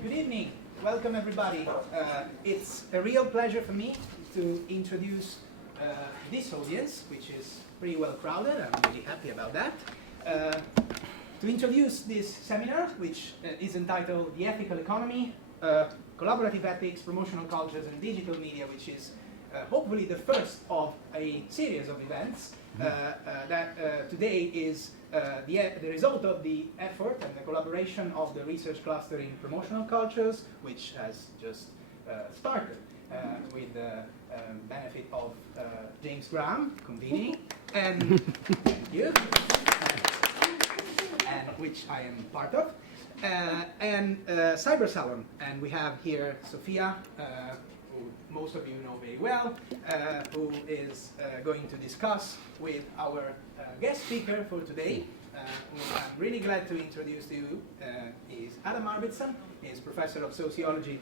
Good evening. Welcome, everybody. It's a real pleasure for me to introduce this audience, which is pretty well crowded. I'm really happy about that. To introduce this seminar, which is entitled The Ethical Economy, Collaborative Ethics, Promotional Cultures, and Digital Media, which is hopefully the first of a series of events that today is the result of the effort and the collaboration of the research cluster in promotional cultures, which has just started with the benefit of James Graham convening, and thank you, and which I am part of, and Cyber Salon. And we have here Sophia, who most of you know very well, who is going to discuss with our guest speaker for today, who I'm really glad to introduce to you, is Adam Arvidsson. He's professor of sociology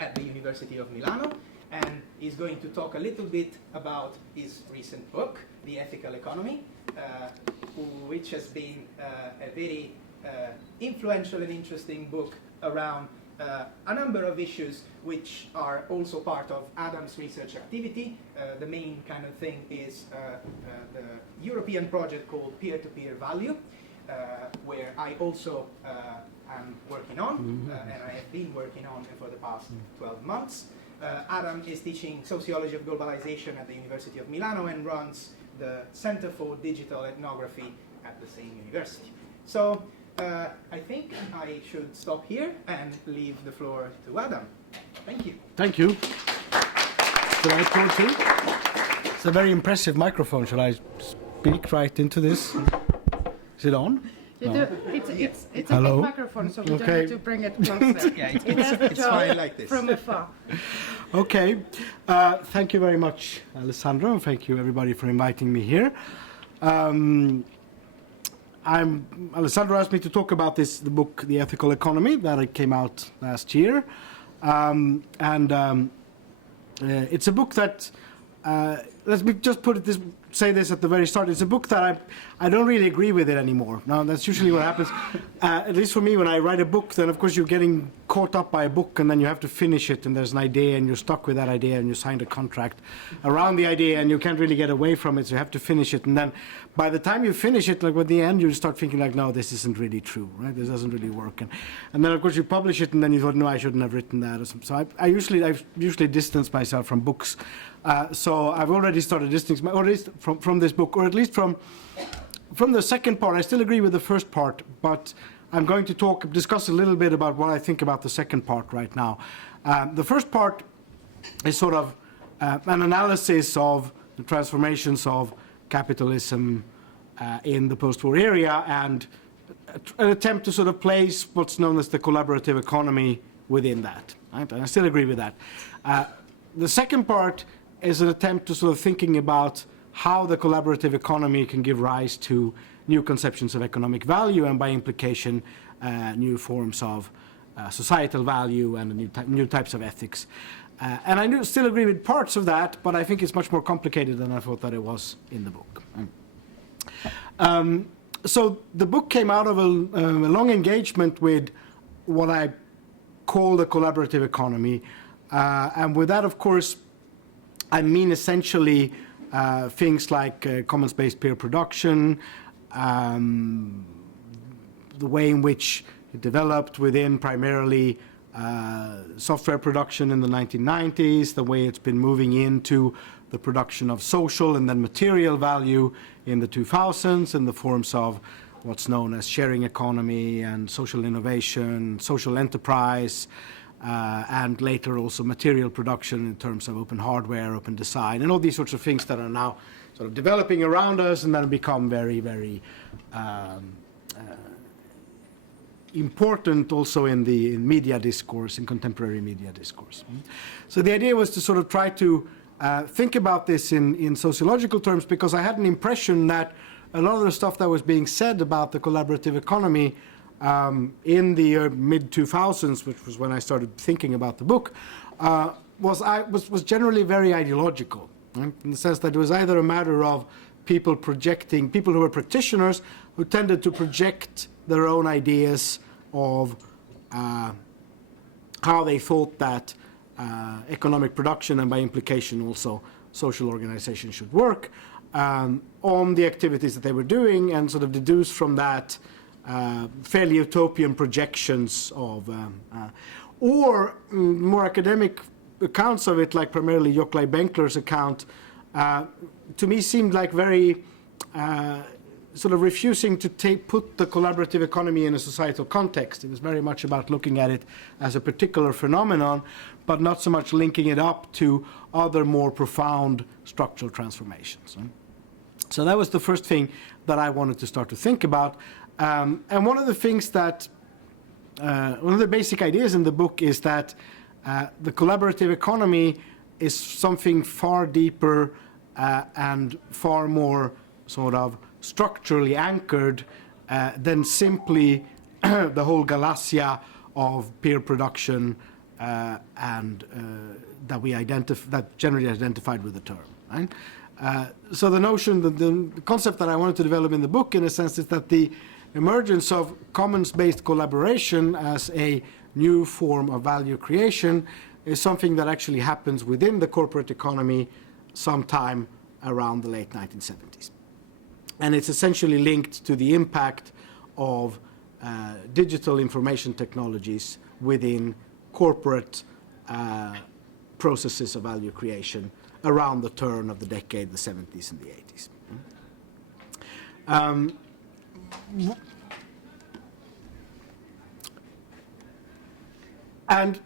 at the University of Milano, and he's going to talk a little bit about his recent book, The Ethical Economy, which has been a very influential and interesting book around a number of issues which are also part of Adam's research activity. The main kind of thing is the European project called Peer-to-Peer Value, where I also am working on, and I have been working on for the past 12 months. Adam is teaching sociology of globalization at the University of Milano and runs the Center for Digital Ethnography at the same university. So I think I should stop here and leave the floor to Adam. Thank you. Thank you. Should I talk too? It's a very impressive microphone. Shall I speak right into this? Is it on? No. It's a big microphone, so we don't need to bring it closer. Yeah, it's fine like this. From afar. Okay. Thank you very much, Alessandro, and thank you everybody for inviting me here. Alessandro asked me to talk about the book, The Ethical Economy, that came out last year. It's a book that, let me just say this at the very start. It's a book that I don't really agree with it anymore. Now, that's usually what happens. At least for me, when I write a book, then of course you're getting caught up by a book, and then you have to finish it, and there's an idea, and you're stuck with that idea, and you signed a contract around the idea, and you can't really get away from it, so you have to finish it. And then by the time you finish it, like at the end, you start thinking like, no, this isn't really true, right? This doesn't really work. And then of course you publish it, and then you thought, no, I shouldn't have written that. Or something. So I usually distance myself from books. So I've already started distancing, or at least from this book, or at least from the second part. I still agree with the first part, but I'm going to discuss a little bit about what I think about the second part right now. The first part is sort of an analysis of the transformations of capitalism in the post-war area, and an attempt to sort of place what's known as the collaborative economy within that. Right? And I still agree with that. The second part is an attempt to sort of thinking about how the collaborative economy can give rise to new conceptions of economic value, and by implication, new forms of societal value and new types of ethics. And I still agree with parts of that, but I think it's much more complicated than I thought that it was in the book. So the book came out of a long engagement with what I call the collaborative economy. And with that, of course, I mean essentially things like commons-based peer production, the way in which it developed within primarily software production in the 1990s, the way it's been moving into the production of social and then material value in the 2000s in the forms of what's known as sharing economy and social innovation, social enterprise, and later also material production in terms of open hardware, open design, and all these sorts of things that are now sort of developing around us and then become very, very important also in media discourse, in contemporary media discourse. So the idea was to sort of try to think about this in sociological terms, because I had an impression that a lot of the stuff that was being said about the collaborative economy in the mid-2000s, which was when I started thinking about the book, was generally very ideological, right? In the sense that it was either a matter of people who were practitioners who tended to project their own ideas of how they thought that economic production, and by implication also social organization, should work, on the activities that they were doing, and sort of deduce from that fairly utopian projections of, or more academic accounts of it, like primarily Joklai Benkler's account, to me seemed like very sort of refusing to put the collaborative economy in a societal context. It was very much about looking at it as a particular phenomenon, but not so much linking it up to other more profound structural transformations. So that was the first thing that I wanted to start to think about. And one of the things that, one of the basic ideas in the book is that the collaborative economy is something far deeper and far more sort of structurally anchored than simply the whole Galassia of peer production and that generally identified with the term. Right? So the notion, the concept that I wanted to develop in the book, in a sense, is that the emergence of commons-based collaboration as a new form of value creation is something that actually happens within the corporate economy sometime around the late 1970s. And it's essentially linked to the impact of digital information technologies within corporate processes of value creation around the turn of the decade, the 70s and the 80s. And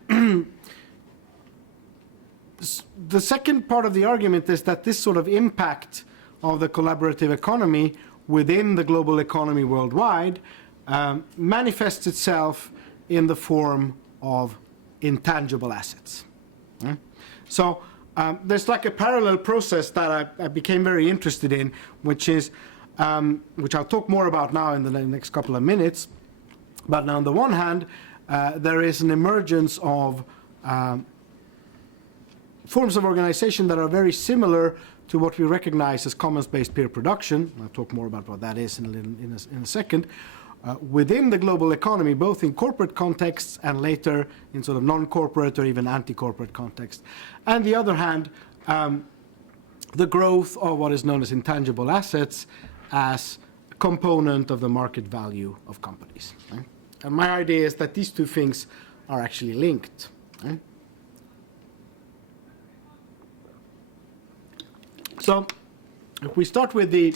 the second part of the argument is that this sort of impact of the collaborative economy within the global economy worldwide manifests itself in the form of intangible assets. So there's like a parallel process that I became very interested in, which is, which I'll talk more about now in the next couple of minutes. But now on the one hand, there is an emergence of forms of organization that are very similar to what we recognize as commons-based peer production. I'll talk more about what that is in a second. Within the global economy, both in corporate contexts and later in sort of non-corporate or even anti-corporate context. And the other hand, the growth of what is known as intangible assets as a component of the market value of companies. Right? And my idea is that these two things are actually linked. Right? So if we start with the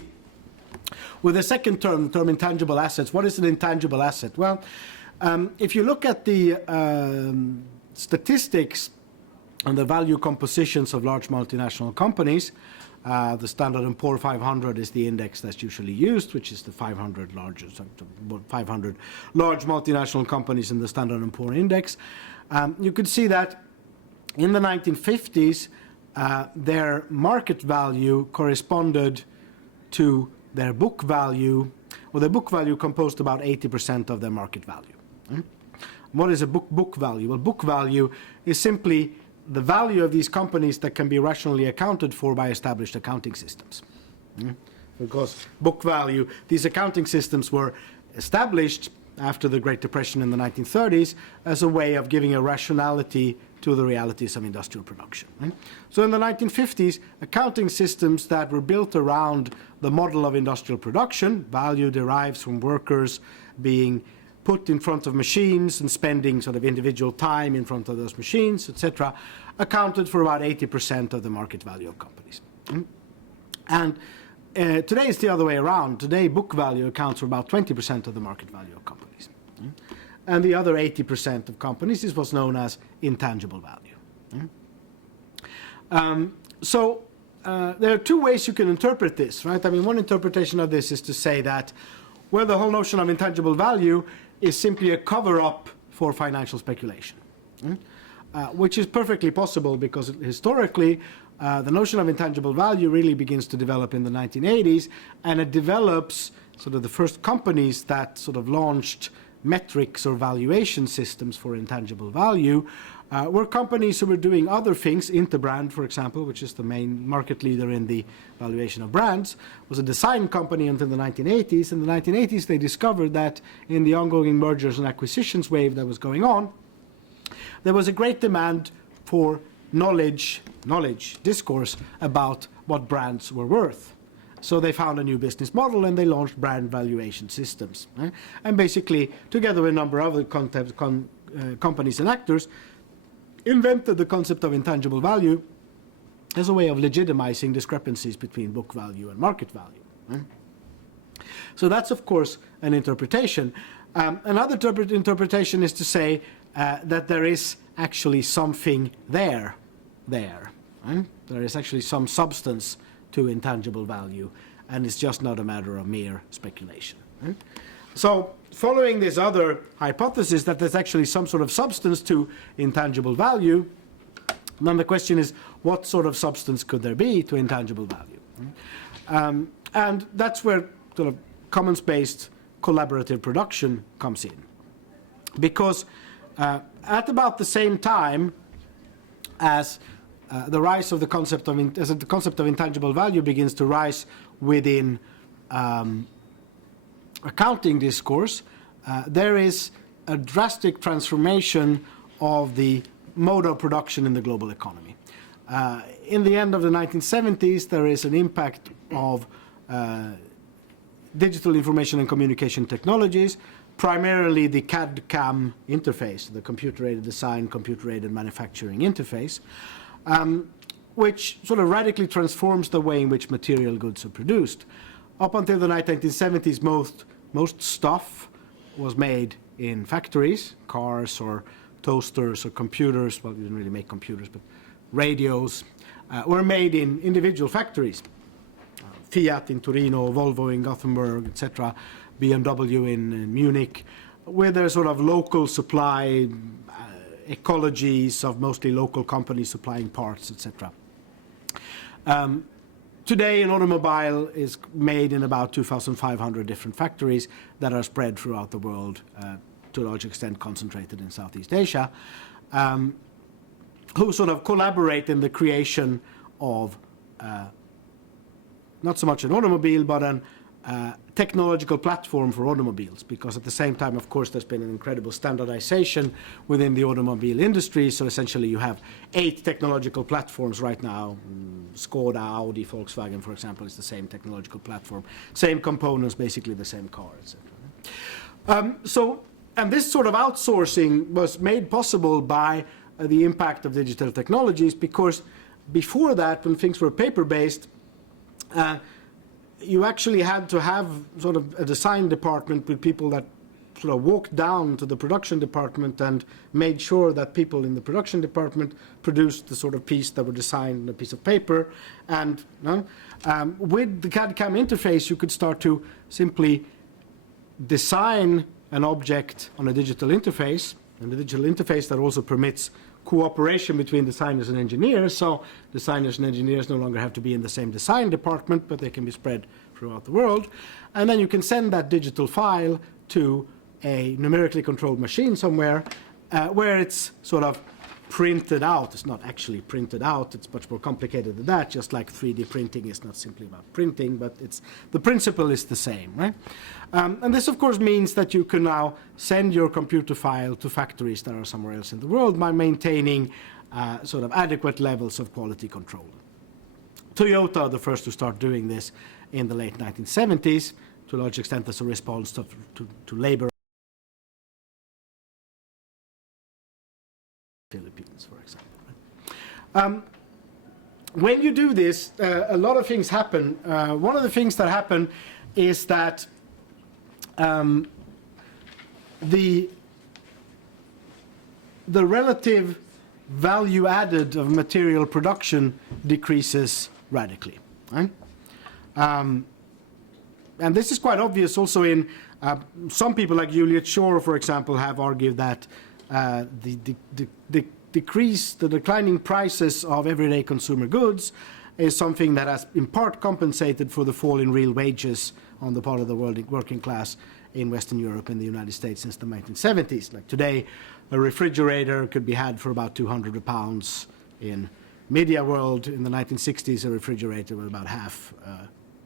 second term, the term intangible assets, what is an intangible asset? Well, if you look at the statistics on the value compositions of large multinational companies, the Standard & Poor's 500 is the index that's usually used, which is the 500 large multinational companies in the Standard & Poor's index. You could see that in the 1950s, their market value corresponded to their book value. Well, their book value composed about 80% of their market value. What is a book value? Well, book value is simply the value of these companies that can be rationally accounted for by established accounting systems. Because book value, these accounting systems were established after the Great Depression in the 1930s as a way of giving a rationality to the realities of industrial production. So in the 1950s, accounting systems that were built around the model of industrial production, value derives from workers being put in front of machines and spending sort of individual time in front of those machines, etc., accounted for about 80% of the market value of companies. And today it's the other way around. Today book value accounts for about 20% of the market value of companies. And the other 80% of companies is what's known as intangible value. So there are two ways you can interpret this, right? I mean, one interpretation of this is to say that, well, the whole notion of intangible value is simply a cover-up for financial speculation, which is perfectly possible because historically the notion of intangible value really begins to develop in the 1980s, and it develops sort of the first companies that sort of launched metrics or valuation systems for intangible value were companies who were doing other things. Interbrand, for example, which is the main market leader in the valuation of brands, was a design company until the 1980s. In the 1980s, they discovered that in the ongoing mergers and acquisitions wave that was going on, there was a great demand for knowledge discourse about what brands were worth. So they found a new business model and they launched brand valuation systems. And basically, together with a number of other companies and actors, invented the concept of intangible value as a way of legitimizing discrepancies between book value and market value. So that's, of course, an interpretation. Another interpretation is to say that there is actually something there. There is actually some substance to intangible value, and it's just not a matter of mere speculation. So following this other hypothesis that there's actually some sort of substance to intangible value, then the question is, what sort of substance could there be to intangible value? And that's where sort of commons-based collaborative production comes in. Because at about the same time as the rise of the concept of intangible value begins to rise within accounting discourse, there is a drastic transformation of the mode of production in the global economy. In the end of the 1970s, there is an impact of digital information and communication technologies, primarily the CAD-CAM interface, the computer-aided design, computer-aided manufacturing interface, which sort of radically transforms the way in which material goods are produced. Up until the 1970s, most stuff was made in factories, cars or toasters or computers. Well, you didn't really make computers, but radios were made in individual factories. Fiat in Torino, Volvo in Gothenburg, etc., BMW in Munich, where there's sort of local supply ecologies of mostly local companies supplying parts, etc. Today, an automobile is made in about 2,500 different factories that are spread throughout the world, to a large extent concentrated in Southeast Asia, who sort of collaborate in the creation of not so much an automobile, but an technological platform for automobiles, because at the same time, of course, there's been an incredible standardization within the automobile industry. So essentially you have 8 technological platforms right now. Skoda, Audi, Volkswagen, for example, is the same technological platform. Same components, basically the same car, etc. And this sort of outsourcing was made possible by the impact of digital technologies, because before that, when things were paper-based, you actually had to have sort of a design department with people that sort of walked down to the production department and made sure that people in the production department produced the sort of piece that were designed on a piece of paper. And with the CAD-CAM interface, you could start to simply design an object on a digital interface, and the digital interface that also permits cooperation between designers and engineers. So designers and engineers no longer have to be in the same design department, but they can be spread throughout the world. And then you can send that digital file to a numerically controlled machine somewhere, where it's sort of printed out. It's not actually printed out. It's much more complicated than that, just like 3D printing is not simply about printing, but the principle is the same, right? And this, of course, means that you can now send your computer file to factories that are somewhere else in the world by maintaining sort of adequate levels of quality control. Toyota are the first to start doing this in the late 1970s, to a large extent as a response to labor. Philippines, for example. When you do this, a lot of things happen. One of the things that happen is that the relative value added of material production decreases radically. Right? And this is quite obvious also in some people like Juliet Shore, for example, have argued that the declining prices of everyday consumer goods is something that has in part compensated for the fall in real wages on the part of the working class in Western Europe and the United States since the 1970s. Like today, a refrigerator could be had for about £200. In media world, in the 1960s, a refrigerator was about half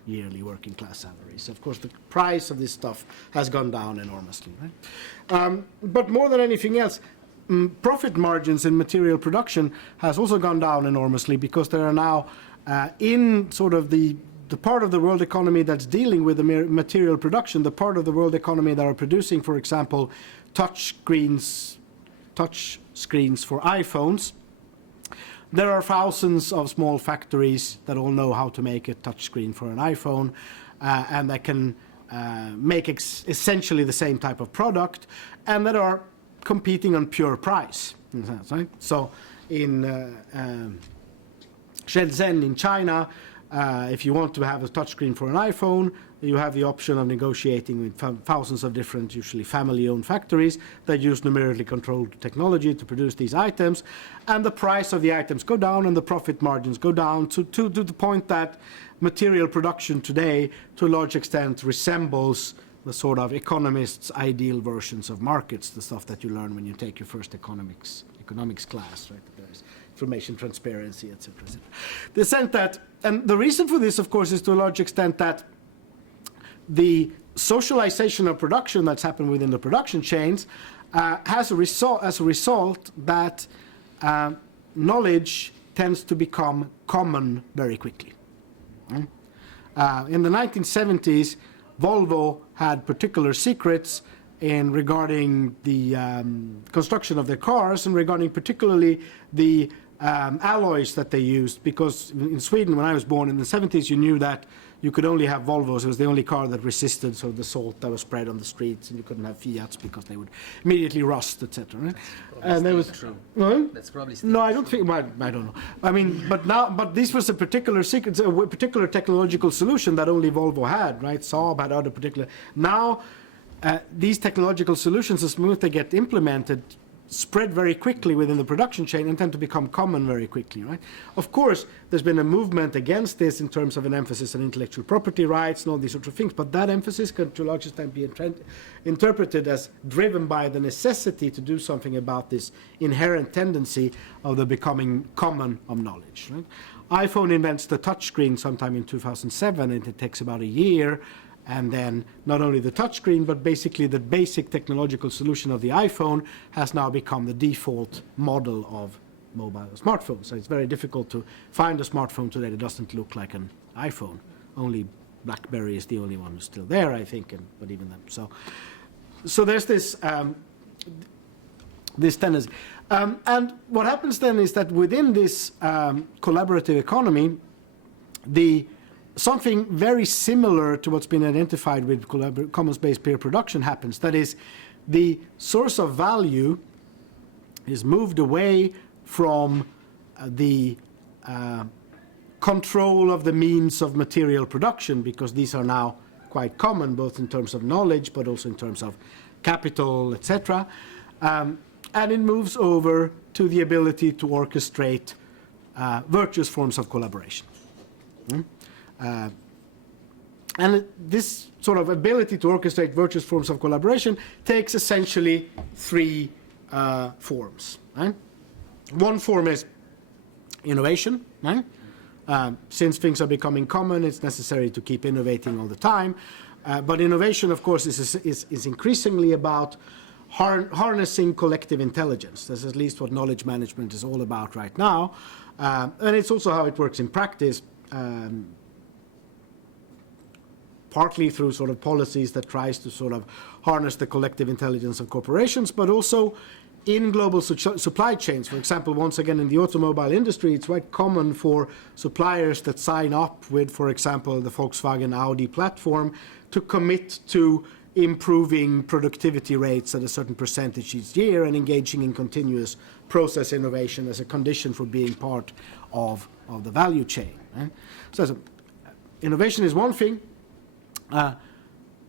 yearly working class salaries. Of course, the price of this stuff has gone down enormously. Right? But more than anything else, profit margins in material production has also gone down enormously, because there are now in sort of the part of the world economy that's dealing with the material production, the part of the world economy that are producing, for example, touch screens for iPhones. There are thousands of small factories that all know how to make a touch screen for an iPhone, and that can make essentially the same type of product, and that are competing on pure price. Right? So in Shenzhen in China, if you want to have a touchscreen for an iPhone, you have the option of negotiating with thousands of different, usually family-owned factories that use numerically controlled technology to produce these items, and the price of the items go down and the profit margins go down to the point that material production today, to a large extent, resembles the sort of economists' ideal versions of markets, the stuff that you learn when you take your first economics class, right? There's information transparency, etc., etc. The sense that, and the reason for this, of course, is to a large extent that the socialization of production that's happened within the production chains has as a result that knowledge tends to become common very quickly. In the 1970s, Volvo had particular secrets regarding the construction of their cars, and regarding particularly the alloys that they used, because in Sweden, when I was born in the 70s, you knew that you could only have Volvos. It was the only car that resisted sort of the salt that was spread on the streets, and you couldn't have Fiats because they would immediately rust, etc. Right? And there was true. Well, That's probably still no, I don't think. Well, I don't know. I mean, but this was a particular secret, a particular technological solution that only Volvo had. Right? Saab had other particular. Now, these technological solutions, as soon as they get implemented, spread very quickly within the production chain and tend to become common very quickly, right? Of course, there's been a movement against this in terms of an emphasis on intellectual property rights and all these sorts of things, but that emphasis can to a large extent be interpreted as driven by the necessity to do something about this inherent tendency of the becoming common of knowledge, right? iPhone invents the touchscreen sometime in 2007, and it takes about a year. And then not only the touchscreen, but basically the basic technological solution of the iPhone has now become the default model of mobile smartphones. So it's very difficult to find a smartphone today that doesn't look like an iPhone. Only BlackBerry is the only one who's still there, I think, but even then. So there's this this tendency. And what happens then is that within this collaborative economy, something very similar to what's been identified with commons-based peer production happens. That is, the source of value is moved away from the control of the means of material production, because these are now quite common, both in terms of knowledge, but also in terms of capital, etc. And it moves over to the ability to orchestrate virtuous forms of collaboration. And this sort of ability to orchestrate virtuous forms of collaboration takes essentially three forms. Right? One form is innovation. Right? Since things are becoming common, it's necessary to keep innovating all the time. But innovation, of course, is increasingly about harnessing collective intelligence. That's at least what knowledge management is all about right now. And it's also how it works in practice. Partly through sort of policies that tries to sort of harness the collective intelligence of corporations, but also in global supply chains. For example, once again, in the automobile industry, it's quite common for suppliers that sign up with, for example, the Volkswagen Audi platform to commit to improving productivity rates at a certain percentage each year and engaging in continuous process innovation as a condition for being part of the value chain. Right? So innovation is one thing.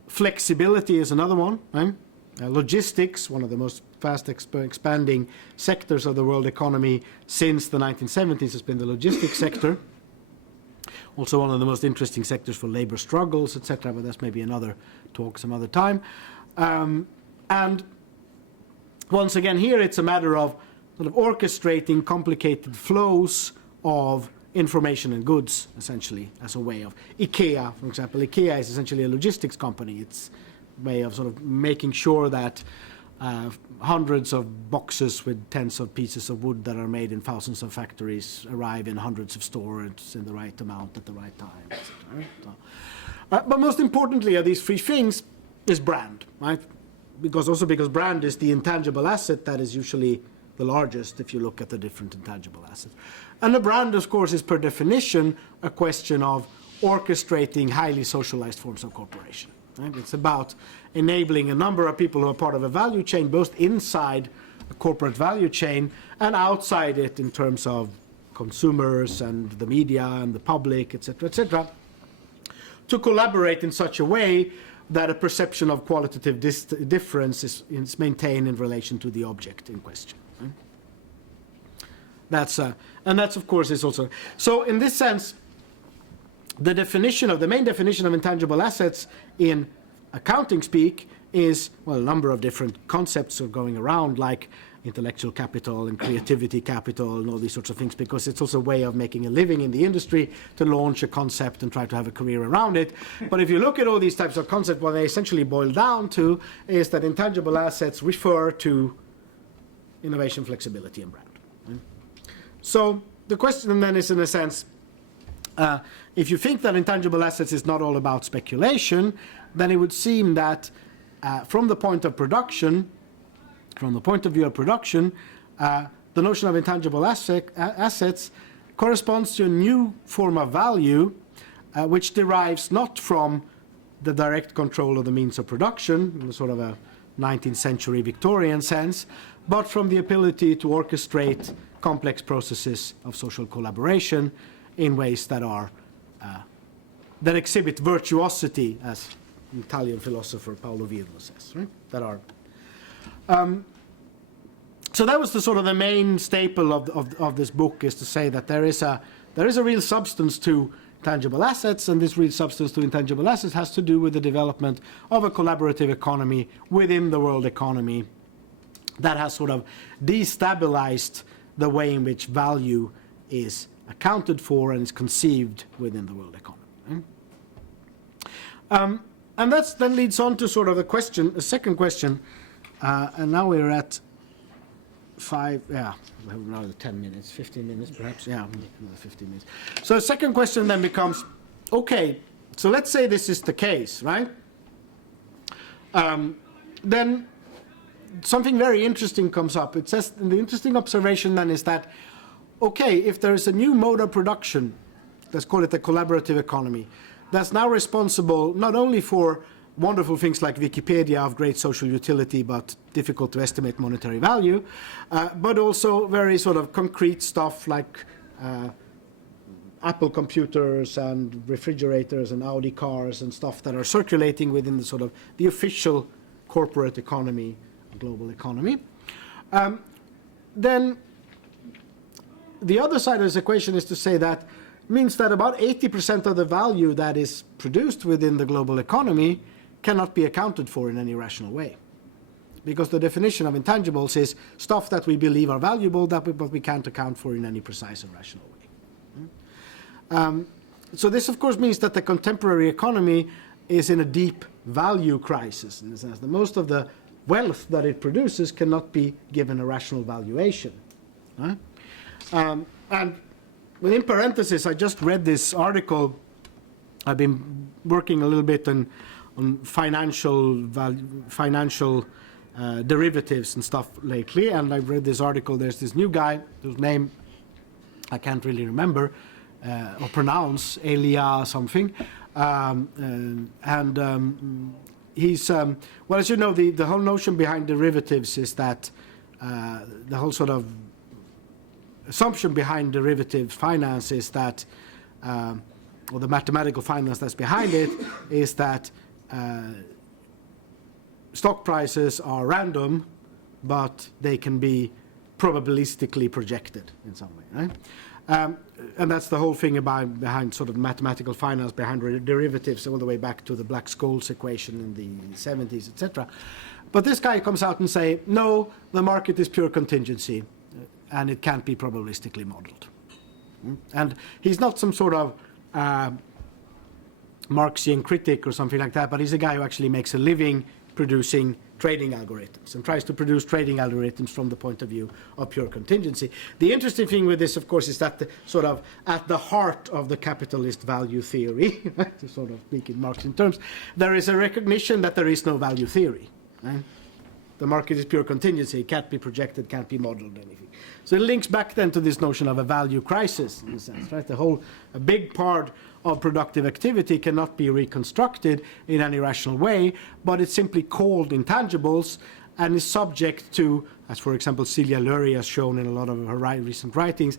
Flexibility is another one. Right? Logistics, one of the most fast expanding sectors of the world economy since the 1970s, has been the logistics sector. Also one of the most interesting sectors for labor struggles, etc., but that's maybe another talk some other time. And once again, here it's a matter of sort of orchestrating complicated flows of information and goods, essentially, as a way of IKEA, for example. IKEA is essentially a logistics company. It's a way of sort of making sure that hundreds of boxes with tens of pieces of wood that are made in thousands of factories arrive in hundreds of stores in the right amount at the right time, etc. Right? So, but most importantly of these three things is brand, right? Because brand is the intangible asset that is usually the largest if you look at the different intangible assets. And the brand, of course, is per definition a question of orchestrating highly socialized forms of cooperation. Right? It's about enabling a number of people who are part of a value chain, both inside a corporate value chain and outside it in terms of consumers and the media and the public, etc., to collaborate in such a way that a perception of qualitative difference is maintained in relation to the object in question. Right? That's of course is also so. In this sense, the main definition of intangible assets in accounting speak is, well, a number of different concepts are going around, like intellectual capital and creativity capital and all these sorts of things, because it's also a way of making a living in the industry to launch a concept and try to have a career around it. But if you look at all these types of concepts, what they essentially boil down to is that intangible assets refer to innovation, flexibility, and brand. Right? So the question then is, in a sense, if you think that intangible assets is not all about speculation, then it would seem that from the point of view of production, the notion of intangible assets corresponds to a new form of value which derives not from the direct control of the means of production, in sort of a 19th century Victorian sense, but from the ability to orchestrate complex processes of social collaboration in ways that are that exhibit virtuosity, as Italian philosopher Paolo Virgo says, right? That are. So that was the sort of the main staple of this book, is to say that there is a real substance to tangible assets, and this real substance to intangible assets has to do with the development of a collaborative economy within the world economy that has sort of destabilized the way in which value is accounted for and is conceived within the world economy. And that then leads on to sort of a second question, and now we're at 5, we have another 10 minutes, 15 minutes perhaps, another 15 minutes. So the second question then becomes, okay, so let's say this is the case, right? Then something very interesting comes up. It says, the interesting observation then is that, okay, if there is a new mode of production, let's call it a collaborative economy, that's now responsible not only for wonderful things like Wikipedia of great social utility but difficult to estimate monetary value, but also very sort of concrete stuff like Apple computers and refrigerators and Audi cars and stuff that are circulating within the sort of the official corporate economy, global economy. Then the other side of this equation is to say that means that about 80% of the value that is produced within the global economy cannot be accounted for in any rational way. Because the definition of intangibles is stuff that we believe are valuable, but we can't account for in any precise and rational way. So this, of course, means that the contemporary economy is in a deep value crisis, in the sense that most of the wealth that it produces cannot be given a rational valuation. And within parentheses, I just read this article. I've been working a little bit on financial derivatives and stuff lately, and I've read this article. There's this new guy whose name I can't really remember or pronounce, Elia something, he's well, as you know, the whole notion behind derivatives is that the whole sort of assumption behind derivative finance is that, or the mathematical finance that's behind it, is that stock prices are random, but they can be probabilistically projected in some way, right? And that's the whole thing behind sort of mathematical finance, behind derivatives, all the way back to the Black-Scholes equation in the 70s, etc. But this guy comes out and say, no, the market is pure contingency, and it can't be probabilistically modeled. And he's not some sort of Marxian critic or something like that, but he's a guy who actually makes a living producing trading algorithms and tries to produce trading algorithms from the point of view of pure contingency. The interesting thing with this, of course, is that sort of at the heart of the capitalist value theory, to sort of speak in Marxian terms, there is a recognition that there is no value theory. Right? The market is pure contingency. It can't be projected, can't be modeled, anything. So it links back then to this notion of a value crisis, in a sense, right? A big part of productive activity cannot be reconstructed in any rational way, but it's simply called intangibles and is subject to, as for example Celia Lurie has shown in a lot of her recent writings,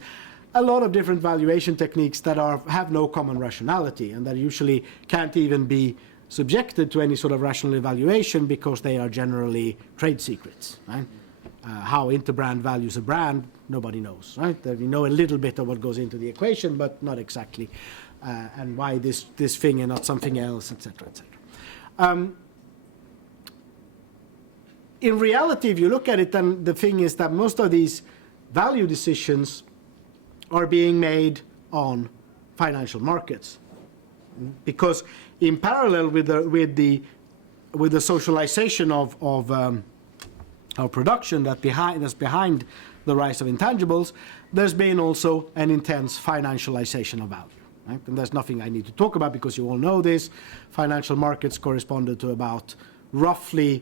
a lot of different valuation techniques that have no common rationality and that usually can't even be subjected to any sort of rational evaluation because they are generally trade secrets. Right? How Interbrand values a brand, nobody knows. Right? We know a little bit of what goes into the equation, but not exactly. And why this thing and not something else, etc., etc. In reality, if you look at it, then the thing is that most of these value decisions are being made on financial markets, because in parallel with the socialization of production that's behind the rise of intangibles, there's been also an intense financialization of value. Right? And there's nothing I need to talk about because you all know this. Financial markets corresponded to about roughly,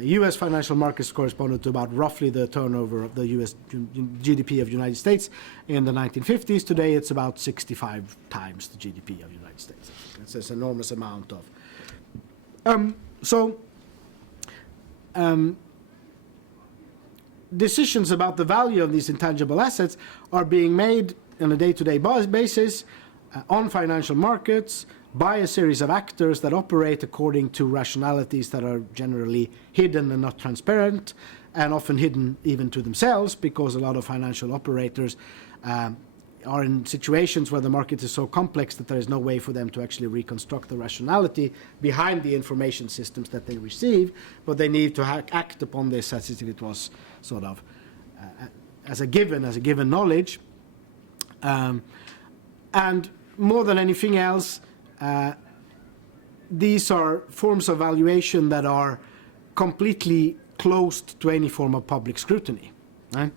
U.S. financial markets corresponded to about roughly the turnover of the U.S. GDP of the United States in the 1950s. Today it's about 65 times the GDP of the United States. It's this enormous amount of. Decisions about the value of these intangible assets are being made on a day-to-day basis on financial markets by a series of actors that operate according to rationalities that are generally hidden and not transparent, and often hidden even to themselves, because a lot of financial operators are in situations where the market is so complex that there is no way for them to actually reconstruct the rationality behind the information systems that they receive, but they need to act upon this as if it was sort of as a given knowledge. And more than anything else, these are forms of valuation that are completely closed to any form of public scrutiny, right?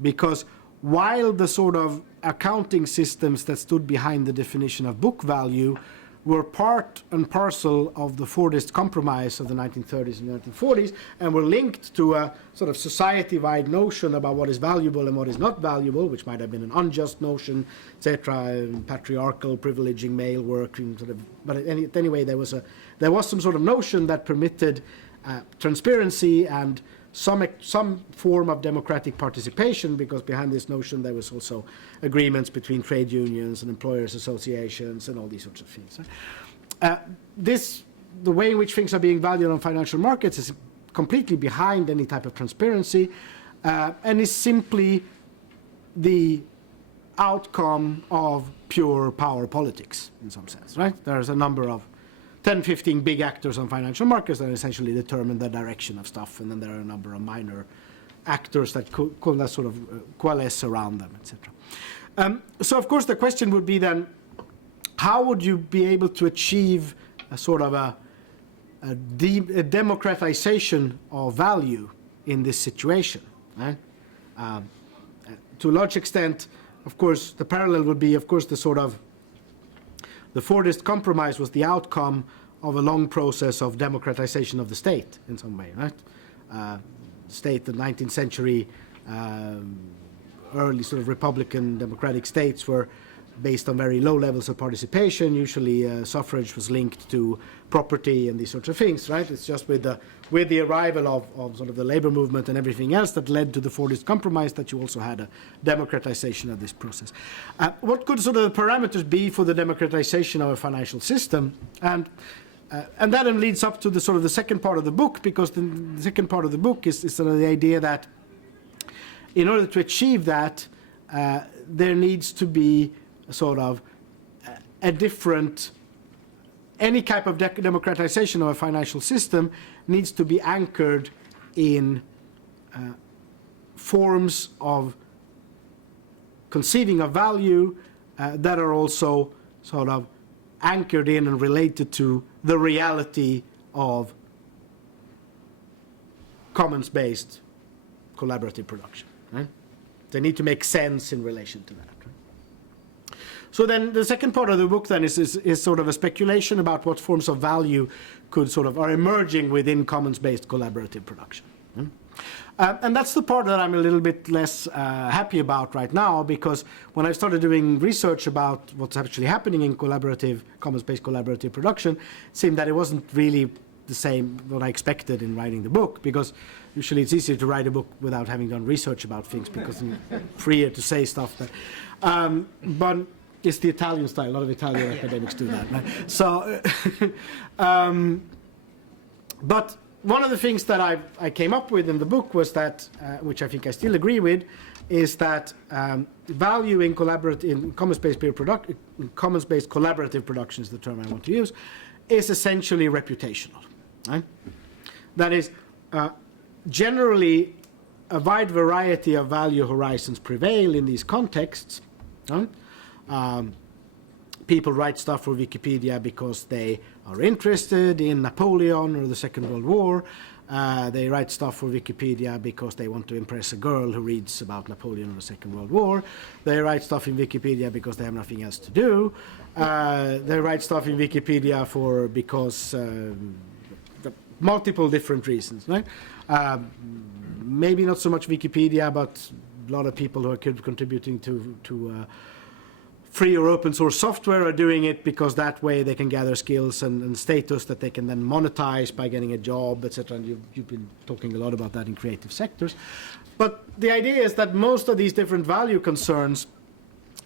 Because while the sort of accounting systems that stood behind the definition of book value were part and parcel of the Fordist compromise of the 1930s and 1940s, and were linked to a sort of society-wide notion about what is valuable and what is not valuable, which might have been an unjust notion, etc., patriarchal, privileging male work, sort of, but anyway, there was some sort of notion that permitted transparency and some form of democratic participation, because behind this notion there was also agreements between trade unions and employers associations and all these sorts of things. The way in which things are being valued on financial markets is completely behind any type of transparency, and is simply the outcome of pure power politics in some sense, right? There's a number of 10, 15 big actors on financial markets that essentially determine the direction of stuff, and then there are a number of minor actors that sort of coalesce around them, etc. So of course the question would be then, how would you be able to achieve a sort of a democratization of value in this situation? Right? To a large extent, of course, the parallel would be, of course, the Fordist compromise was the outcome of a long process of democratization of the state in some way, right? State, the 19th century, early sort of Republican democratic states were based on very low levels of participation. Usually suffrage was linked to property and these sorts of things, right? It's just with the arrival of sort of the labor movement and everything else that led to the Fordist compromise that you also had a democratization of this process. What could sort of the parameters be for the democratization of a financial system? And that then leads up to the sort of the second part of the book, because the second part of the book is sort of the idea that in order to achieve that, there needs to be sort of a different, any type of democratization of a financial system needs to be anchored in forms of conceiving of value that are also sort of anchored in and related to the reality of commons-based collaborative production. Right? They need to make sense in relation to that. Right? So then the second part of the book then is sort of a speculation about what forms of value are emerging within commons-based collaborative production. And that's the part that I'm a little bit less happy about right now, because when I started doing research about what's actually happening in commons-based collaborative production, it seemed that it wasn't really the same what I expected in writing the book, because usually it's easier to write a book without having done research about things, because it's freer to say stuff. But it's the Italian style. A lot of Italian academics do that. Right? So, but one of the things that I came up with in the book was that, which I think I still agree with, is that value in commons-based collaborative production is the term I want to use, is essentially reputational. Right? That is, generally, a wide variety of value horizons prevail in these contexts. Right? People write stuff for Wikipedia because they are interested in Napoleon or the Second World War. They write stuff for Wikipedia because they want to impress a girl who reads about Napoleon or the Second World War. They write stuff in Wikipedia because they have nothing else to do. They write stuff in Wikipedia because multiple different reasons. Right? Maybe not so much Wikipedia, but a lot of people who are contributing to free or open source software are doing it because that way they can gather skills and status that they can then monetize by getting a job, etc. And you've been talking a lot about that in creative sectors. But the idea is that most of these different value concerns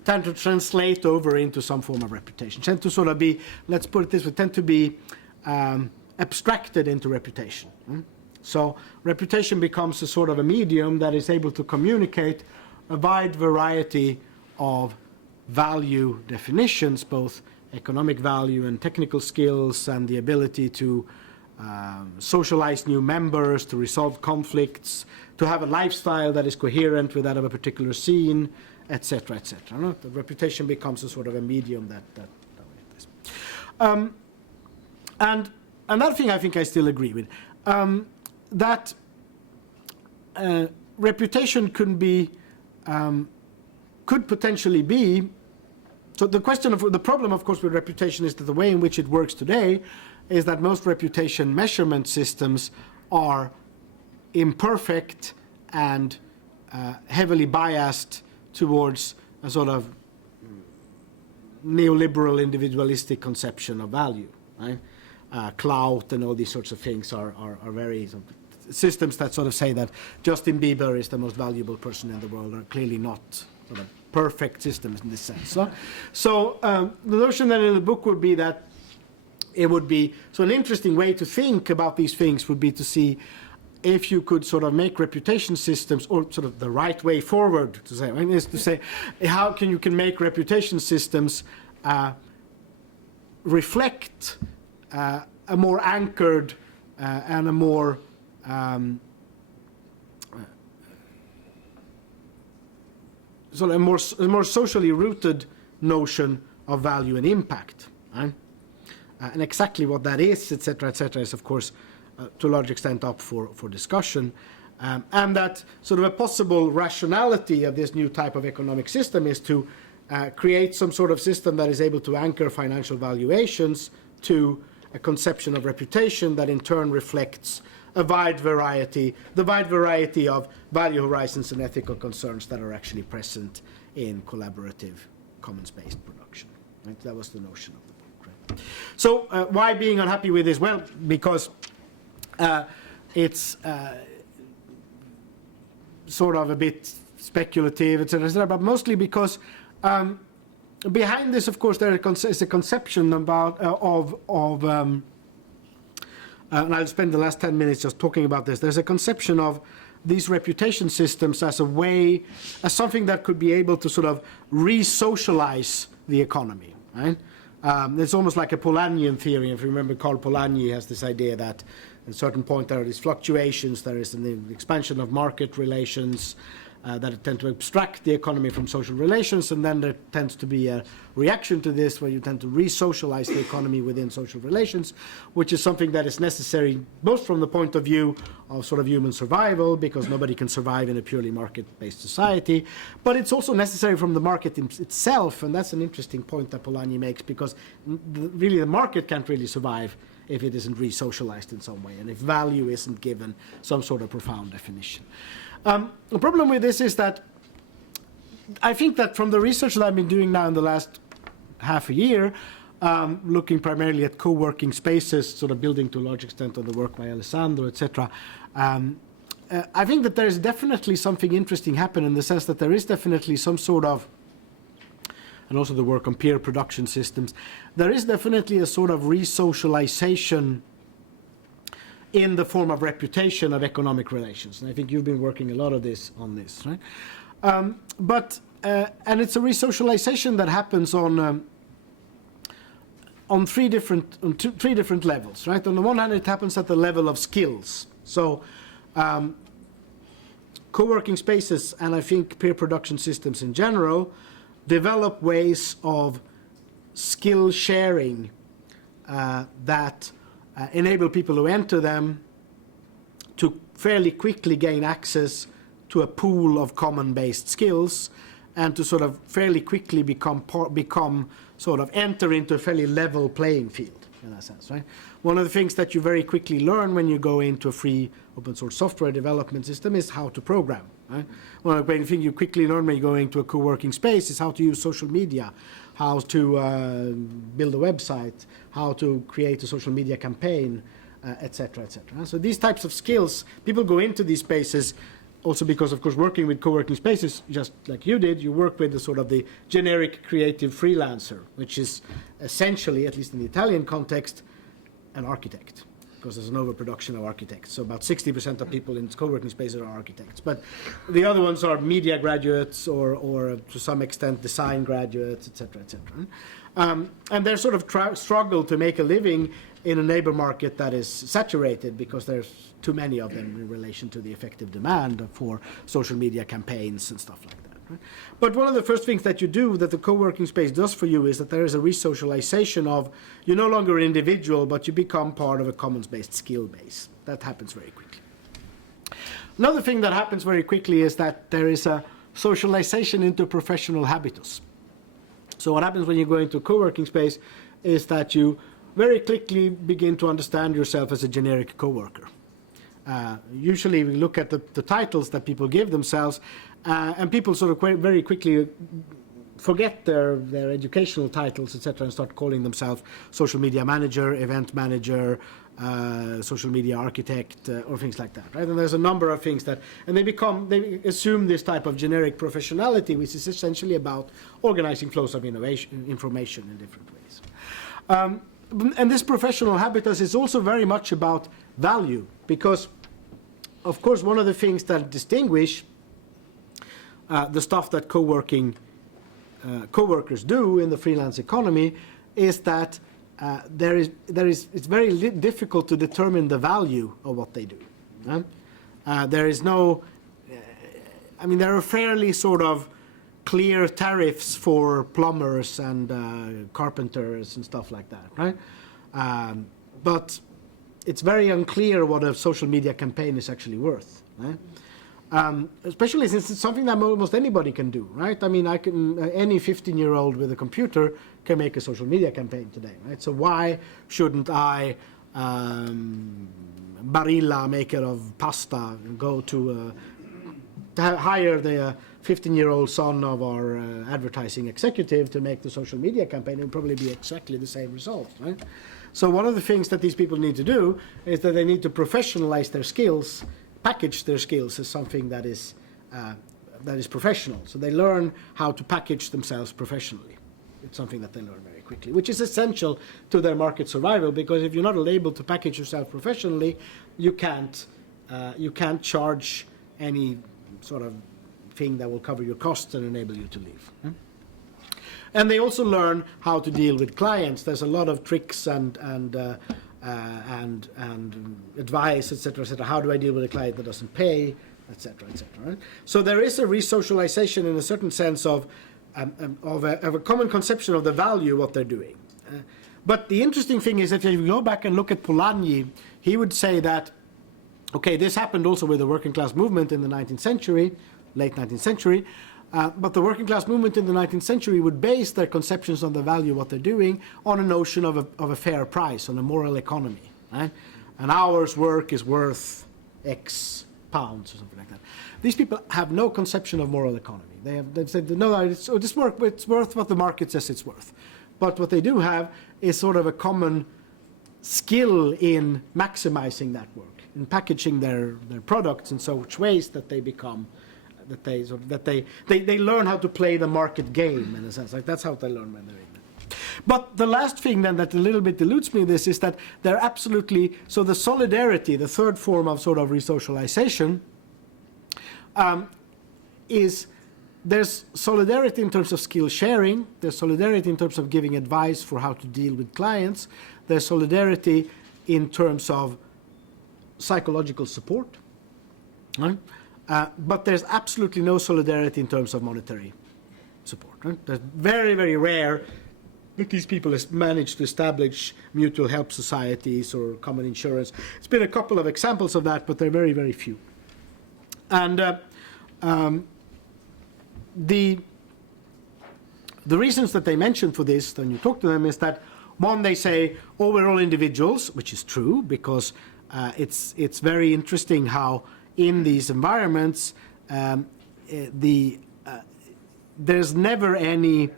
tend to translate over into some form of reputation, tend to sort of be, let's put it this way, tend to be abstracted into reputation. So reputation becomes a sort of a medium that is able to communicate a wide variety of value definitions, both economic value and technical skills, and the ability to socialize new members, to resolve conflicts, to have a lifestyle that is coherent with that of a particular scene, etc., etc. No? The reputation becomes a sort of a medium that is. And another thing I think I still agree with, that reputation could potentially be. So the problem, of course, with reputation is that the way in which it works today is that most reputation measurement systems are imperfect and heavily biased towards a sort of neoliberal individualistic conception of value. Right? Clout and all these sorts of things are very systems that sort of say that Justin Bieber is the most valuable person in the world are clearly not sort of perfect systems in this sense. So the notion then in the book would be that it would be, so an interesting way to think about these things would be to see if you could sort of make reputation systems, or sort of the right way forward to say, is to say how you can make reputation systems reflect a more anchored and a more sort of a more socially rooted notion of value and impact. Right? And exactly what that is, etc., is of course to a large extent up for discussion. And that sort of a possible rationality of this new type of economic system is to create some sort of system that is able to anchor financial valuations to a conception of reputation that in turn reflects the wide variety of value horizons and ethical concerns that are actually present in collaborative commons-based production. Right? That was the notion of the book. Right? So why being unhappy with this? Well, because it's sort of a bit speculative, etc., but mostly because behind this, of course, there is a conception about and I'll spend the last 10 minutes just talking about this. There's a conception of these reputation systems as something that could be able to sort of re-socialize the economy. Right? It's almost like a Polanyian theory. If you remember, Karl Polanyi has this idea that at a certain point there are these fluctuations, there is an expansion of market relations, that tend to abstract the economy from social relations, and then there tends to be a reaction to this where you tend to re-socialize the economy within social relations, which is something that is necessary both from the point of view of sort of human survival, because nobody can survive in a purely market-based society, but it's also necessary from the market itself, and that's an interesting point that Polanyi makes, because really the market can't really survive if it isn't re-socialized in some way, and if value isn't given some sort of profound definition. The problem with this is that I think that from the research that I've been doing now in the last half a year, looking primarily at co-working spaces, sort of building to a large extent on the work by Alessandro, etc., I think that there is definitely something interesting happening in the sense that there is definitely some sort of, and also the work on peer production systems, there is definitely a sort of re-socialization in the form of reputation of economic relations. And I think you've been working a lot of this on this, right? And it's a re-socialization that happens on three different levels, right? On the one hand, it happens at the level of skills. So co-working spaces, and I think peer production systems in general, develop ways of skill sharing that enable people who enter them to fairly quickly gain access to a pool of common-based skills, and to sort of fairly quickly become sort of enter into a fairly level playing field in that sense, right? One of the things that you very quickly learn when you go into a free open source software development system is how to program, right? One of the things you quickly learn when you go into a co-working space is how to use social media, how to build a website, how to create a social media campaign, etc., etc. So these types of skills, people go into these spaces also because, of course, working with co-working spaces, just like you did, you work with the sort of the generic creative freelancer, which is essentially, at least in the Italian context, an architect, because there's an overproduction of architects. So about 60% of people in co-working spaces are architects. But the other ones are media graduates or to some extent design graduates, etc., etc. And they're sort of struggle to make a living in a labor market that is saturated because there's too many of them in relation to the effective demand for social media campaigns and stuff like that. Right? But one of the first things that you do, that the co-working space does for you, is that there is a re-socialization of, you're no longer an individual, but you become part of a commons-based skill base. That happens very quickly. Another thing that happens very quickly is that there is a socialization into professional habitus. So what happens when you go into a co-working space is that you very quickly begin to understand yourself as a generic co-worker. Usually we look at the titles that people give themselves, and people sort of very quickly forget their educational titles, etc., and start calling themselves social media manager, event manager, social media architect, or things like that, right? And there's a number of things that, and they assume this type of generic professionality, which is essentially about organizing flows of information in different ways. And this professional habitus is also very much about value, because, of course, one of the things that distinguish the stuff that co-workers do in the freelance economy is that it's very difficult to determine the value of what they do. There is no, there are fairly sort of clear tariffs for plumbers and carpenters and stuff like that, right? But it's very unclear what a social media campaign is actually worth, right? Especially since it's something that almost anybody can do, right? Any 15-year-old with a computer can make a social media campaign today, right? So why shouldn't I, Barilla, maker of pasta, go to hire the 15-year-old son of our advertising executive to make the social media campaign? It would probably be exactly the same result, right? So one of the things that these people need to do is that they need to professionalize their skills, package their skills as something that is professional. So they learn how to package themselves professionally. It's something that they learn very quickly, which is essential to their market survival, because if you're not able to package yourself professionally, you can't charge any sort of thing that will cover your costs and enable you to live. And they also learn how to deal with clients. There's a lot of tricks and advice, etc., etc. How do I deal with a client that doesn't pay? etc., etc. Right? So there is a resocialization in a certain sense of a common conception of the value of what they're doing. But the interesting thing is that if you go back and look at Polanyi, he would say that, okay, this happened also with the working class movement in the 19th century, late 19th century, but the working class movement in the 19th century would base their conceptions on the value of what they're doing on a notion of a fair price, on a moral economy. Right? An hour's work is worth X pounds or something like that. These people have no conception of moral economy. They've said, no, this work, it's worth what the market says it's worth. But what they do have is sort of a common skill in maximizing that work, in packaging their products in such ways that they become, that they learn how to play the market game, in a sense. Like that's how they learn when they're in it. But the last thing then that a little bit eludes me this is that they're absolutely, so the solidarity, the third form of sort of resocialization, is there's solidarity in terms of skill sharing, there's solidarity in terms of giving advice for how to deal with clients, there's solidarity in terms of psychological support, right? But there's absolutely no solidarity in terms of monetary support. Right? There's very, very rare that these people manage to establish mutual help societies or common insurance. It's been a couple of examples of that, but they're very, very few. And the reasons that they mention for this, when you talk to them, is that, one, they say, oh, we're all individuals, which is true, because it's very interesting how in these environments there's never any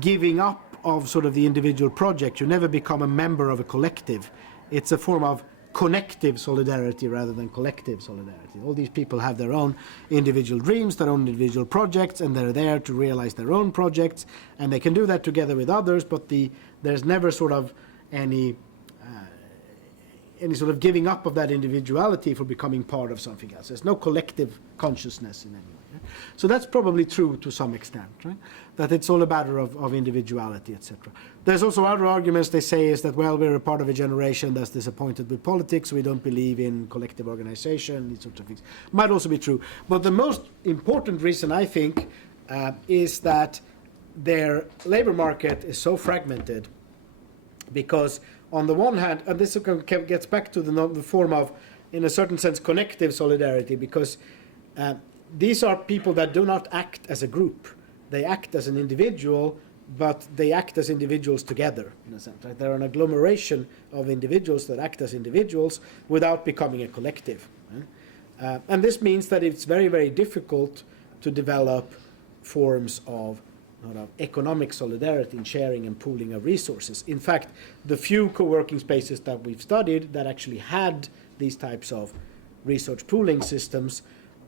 giving up of sort of the individual project. You never become a member of a collective. It's a form of connective solidarity rather than collective solidarity. All these people have their own individual dreams, their own individual projects, and they're there to realize their own projects, and they can do that together with others, but there's never sort of any sort of giving up of that individuality for becoming part of something else. There's no collective consciousness in any way. Right? So that's probably true to some extent, right? That it's all a matter of individuality, etc. There's also other arguments they say is that, well, we're a part of a generation that's disappointed with politics, we don't believe in collective organization, these sorts of things. Might also be true. But the most important reason, I think, is that their labor market is so fragmented because on the one hand, and this gets back to the form of, in a certain sense, connective solidarity, because these are people that do not act as a group. They act as an individual, but they act as individuals together, in a sense. Right? They're an agglomeration of individuals that act as individuals without becoming a collective. Right? And this means that it's very, very difficult to develop forms of economic solidarity in sharing and pooling of resources. In fact, the few co-working spaces that we've studied that actually had these types of research pooling systems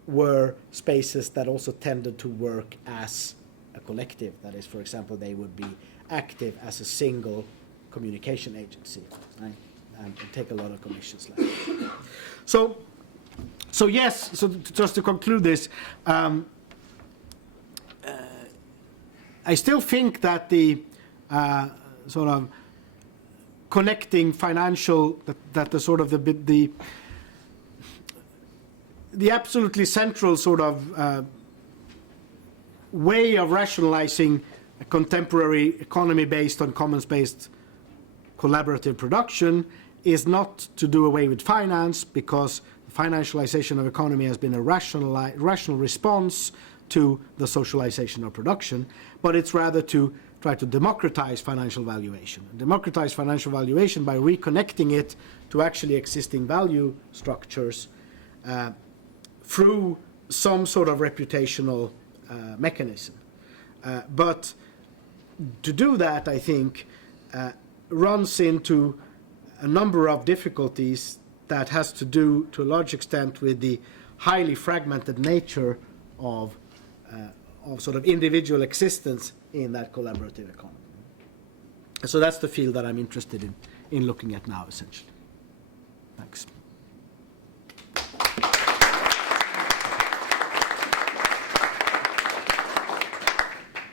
were spaces that also tended to work as a collective. That is, for example, they would be active as a single communication agency, right? And take a lot of commissions. Like that. So yes, so just to conclude this, I still think that the sort of connecting financial, that the sort of the absolutely central sort of way of rationalizing a contemporary economy based on commons-based collaborative production is not to do away with finance, because the financialization of economy has been a rational response to the socialization of production, but it's rather to try to democratize financial valuation. Democratize financial valuation by reconnecting it to actually existing value structures through some sort of reputational mechanism. But to do that, I think, runs into a number of difficulties that has to do, to a large extent, with the highly fragmented nature of sort of individual existence in that collaborative economy. So that's the field that I'm interested in looking at now, essentially. Thanks.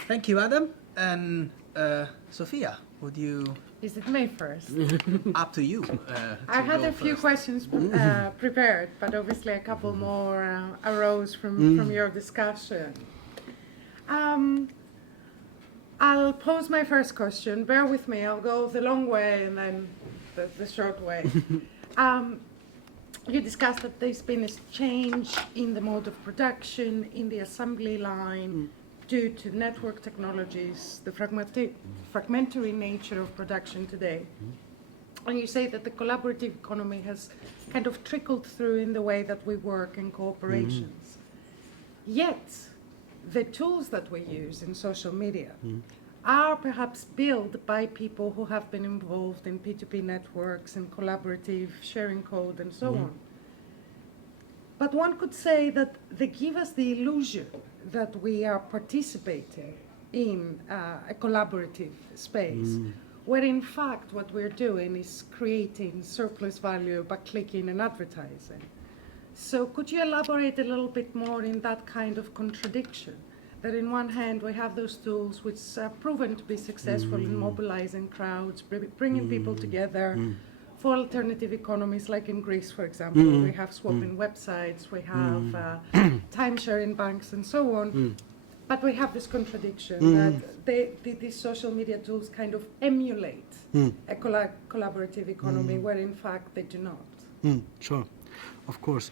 Thank you, Adam. And Sophia, would you Is it me first? Up to you. I had a few questions prepared, but obviously a couple more arose from your discussion. I'll pose my first question. Bear with me. I'll go the long way and then the short way. You discussed that there's been a change in the mode of production, in the assembly line, due to network technologies, the fragmentary nature of production today. And you say that the collaborative economy has kind of trickled through in the way that we work in corporations. Yet, the tools that we use in social media are perhaps built by people who have been involved in P2P networks and collaborative sharing code and so on. But one could say that they give us the illusion that we are participating in a collaborative space, where in fact what we're doing is creating surplus value by clicking and advertising. So could you elaborate a little bit more in that kind of contradiction? That in one hand we have those tools which have proven to be successful in mobilizing crowds, bringing people together for alternative economies, like in Greece, for example. We have swapping websites, we have time-sharing banks and so on. But we have this contradiction that these social media tools kind of emulate a collaborative economy where in fact they do not. Sure, of course.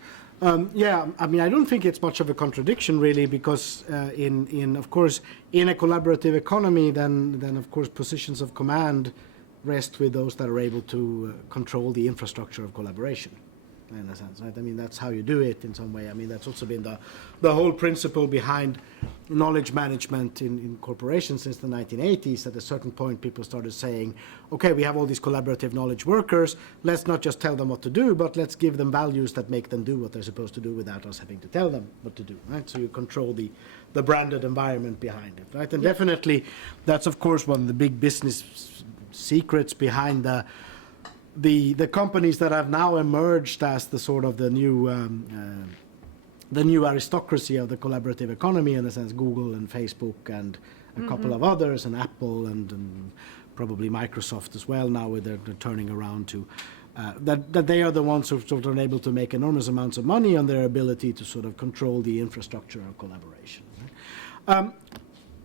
Yeah, I mean, I don't think it's much of a contradiction really, because of course, in a collaborative economy, then of course positions of command rest with those that are able to control the infrastructure of collaboration, in a sense, right? I mean, that's how you do it in some way. I mean, that's also been the whole principle behind knowledge management in corporations since the 1980s. At a certain point, people started saying, okay, we have all these collaborative knowledge workers, let's not just tell them what to do, but let's give them values that make them do what they're supposed to do without us having to tell them what to do, right? So you control the branded environment behind it, right? And definitely, that's of course one of the big business secrets behind the companies that have now emerged as the sort of the new aristocracy of the collaborative economy, in a sense, Google and Facebook and a couple of others, and Apple and probably Microsoft as well now, where they're turning around to that they are the ones who sort of are able to make enormous amounts of money on their ability to sort of control the infrastructure of collaboration.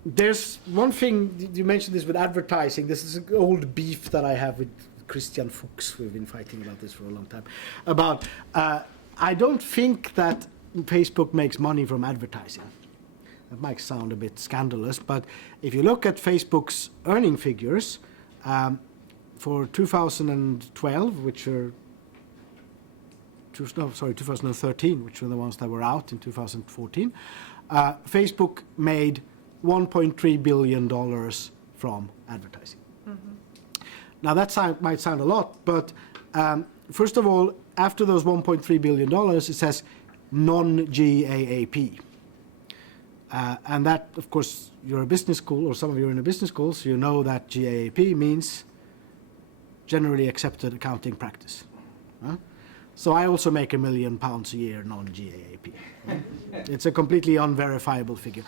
There's one thing, you mentioned this with advertising. This is an old beef that I have with Christian Fuchs. We've been fighting about this for a long time. I don't think that Facebook makes money from advertising. That might sound a bit scandalous, but if you look at Facebook's earning figures for 2012, which are 2013, which were the ones that were out in 2014, Facebook made $1.3 billion from advertising. Now that might sound a lot, but first of all, after those $1.3 billion, it says non-GAAP. And that, of course, you're a business school, or some of you are in a business school, so you know that GAAP means generally accepted accounting practice. So I also make £1 million a year non-GAAP. It's a completely unverifiable figure.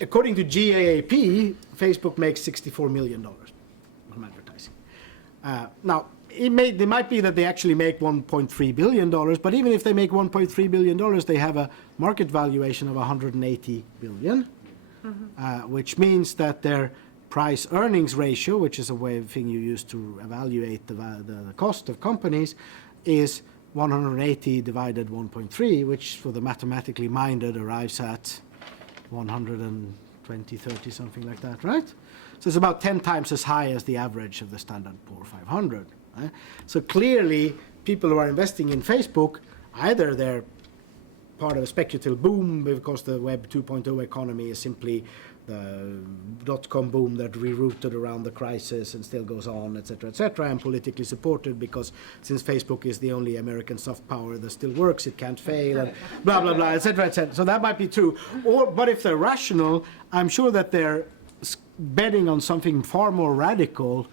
According to GAAP, Facebook makes $64 million from advertising. Now, they might be that they actually make $1.3 billion, but even if they make $1.3 billion, they have a market valuation of $180 billion, which means that their price-earnings ratio, which is a thing you use to evaluate the cost of companies, is 180 divided 1.3, which for the mathematically minded arrives at 120, 30, something like that, right? So it's about 10 times as high as the average of the Standard & Poor 500. Right? So clearly, people who are investing in Facebook, either they're part of a speculative boom because the Web 2.0 economy is simply the dot-com boom that rerouted around the crisis and still goes on, etc., and politically supported because since Facebook is the only American soft power that still works, it can't fail, and blah, blah, blah, etc. So that might be true. But if they're rational, I'm sure that they're betting on something far more radical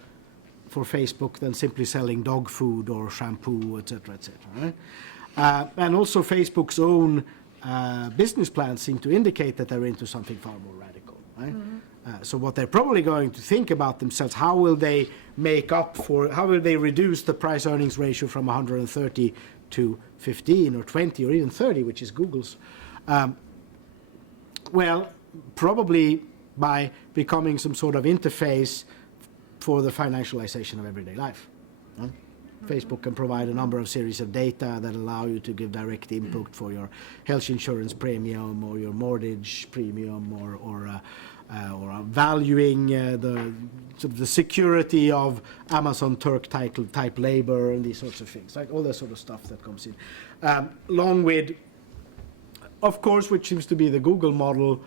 for Facebook than simply selling dog food or shampoo, etc., right? And also Facebook's own business plans seem to indicate that they're into something far more radical, right? So what they're probably going to think about themselves, how will they reduce the price earnings ratio from 130 to 15 or 20 or even 30, which is Google's? Well, probably by becoming some sort of interface for the financialization of everyday life. Facebook can provide a number of series of data that allow you to give direct input for your health insurance premium or your mortgage premium or valuing the sort of the security of Amazon Turk type labor and these sorts of things, like all that sort of stuff that comes in, along with, of course, which seems to be the Google model,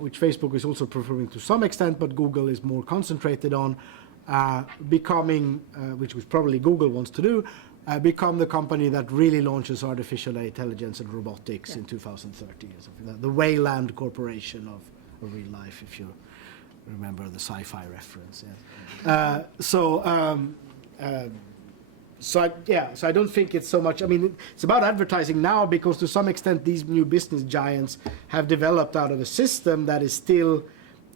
which Facebook is also preferring to some extent, but Google is more concentrated on becoming, which probably Google wants to do, become the company that really launches artificial intelligence and robotics in 2030 or something like that. The Wayland Corporation of real life, if you remember the sci-fi reference. Yeah. So I don't think it's so much. I mean, it's about advertising now because to some extent these new business giants have developed out of a system that is still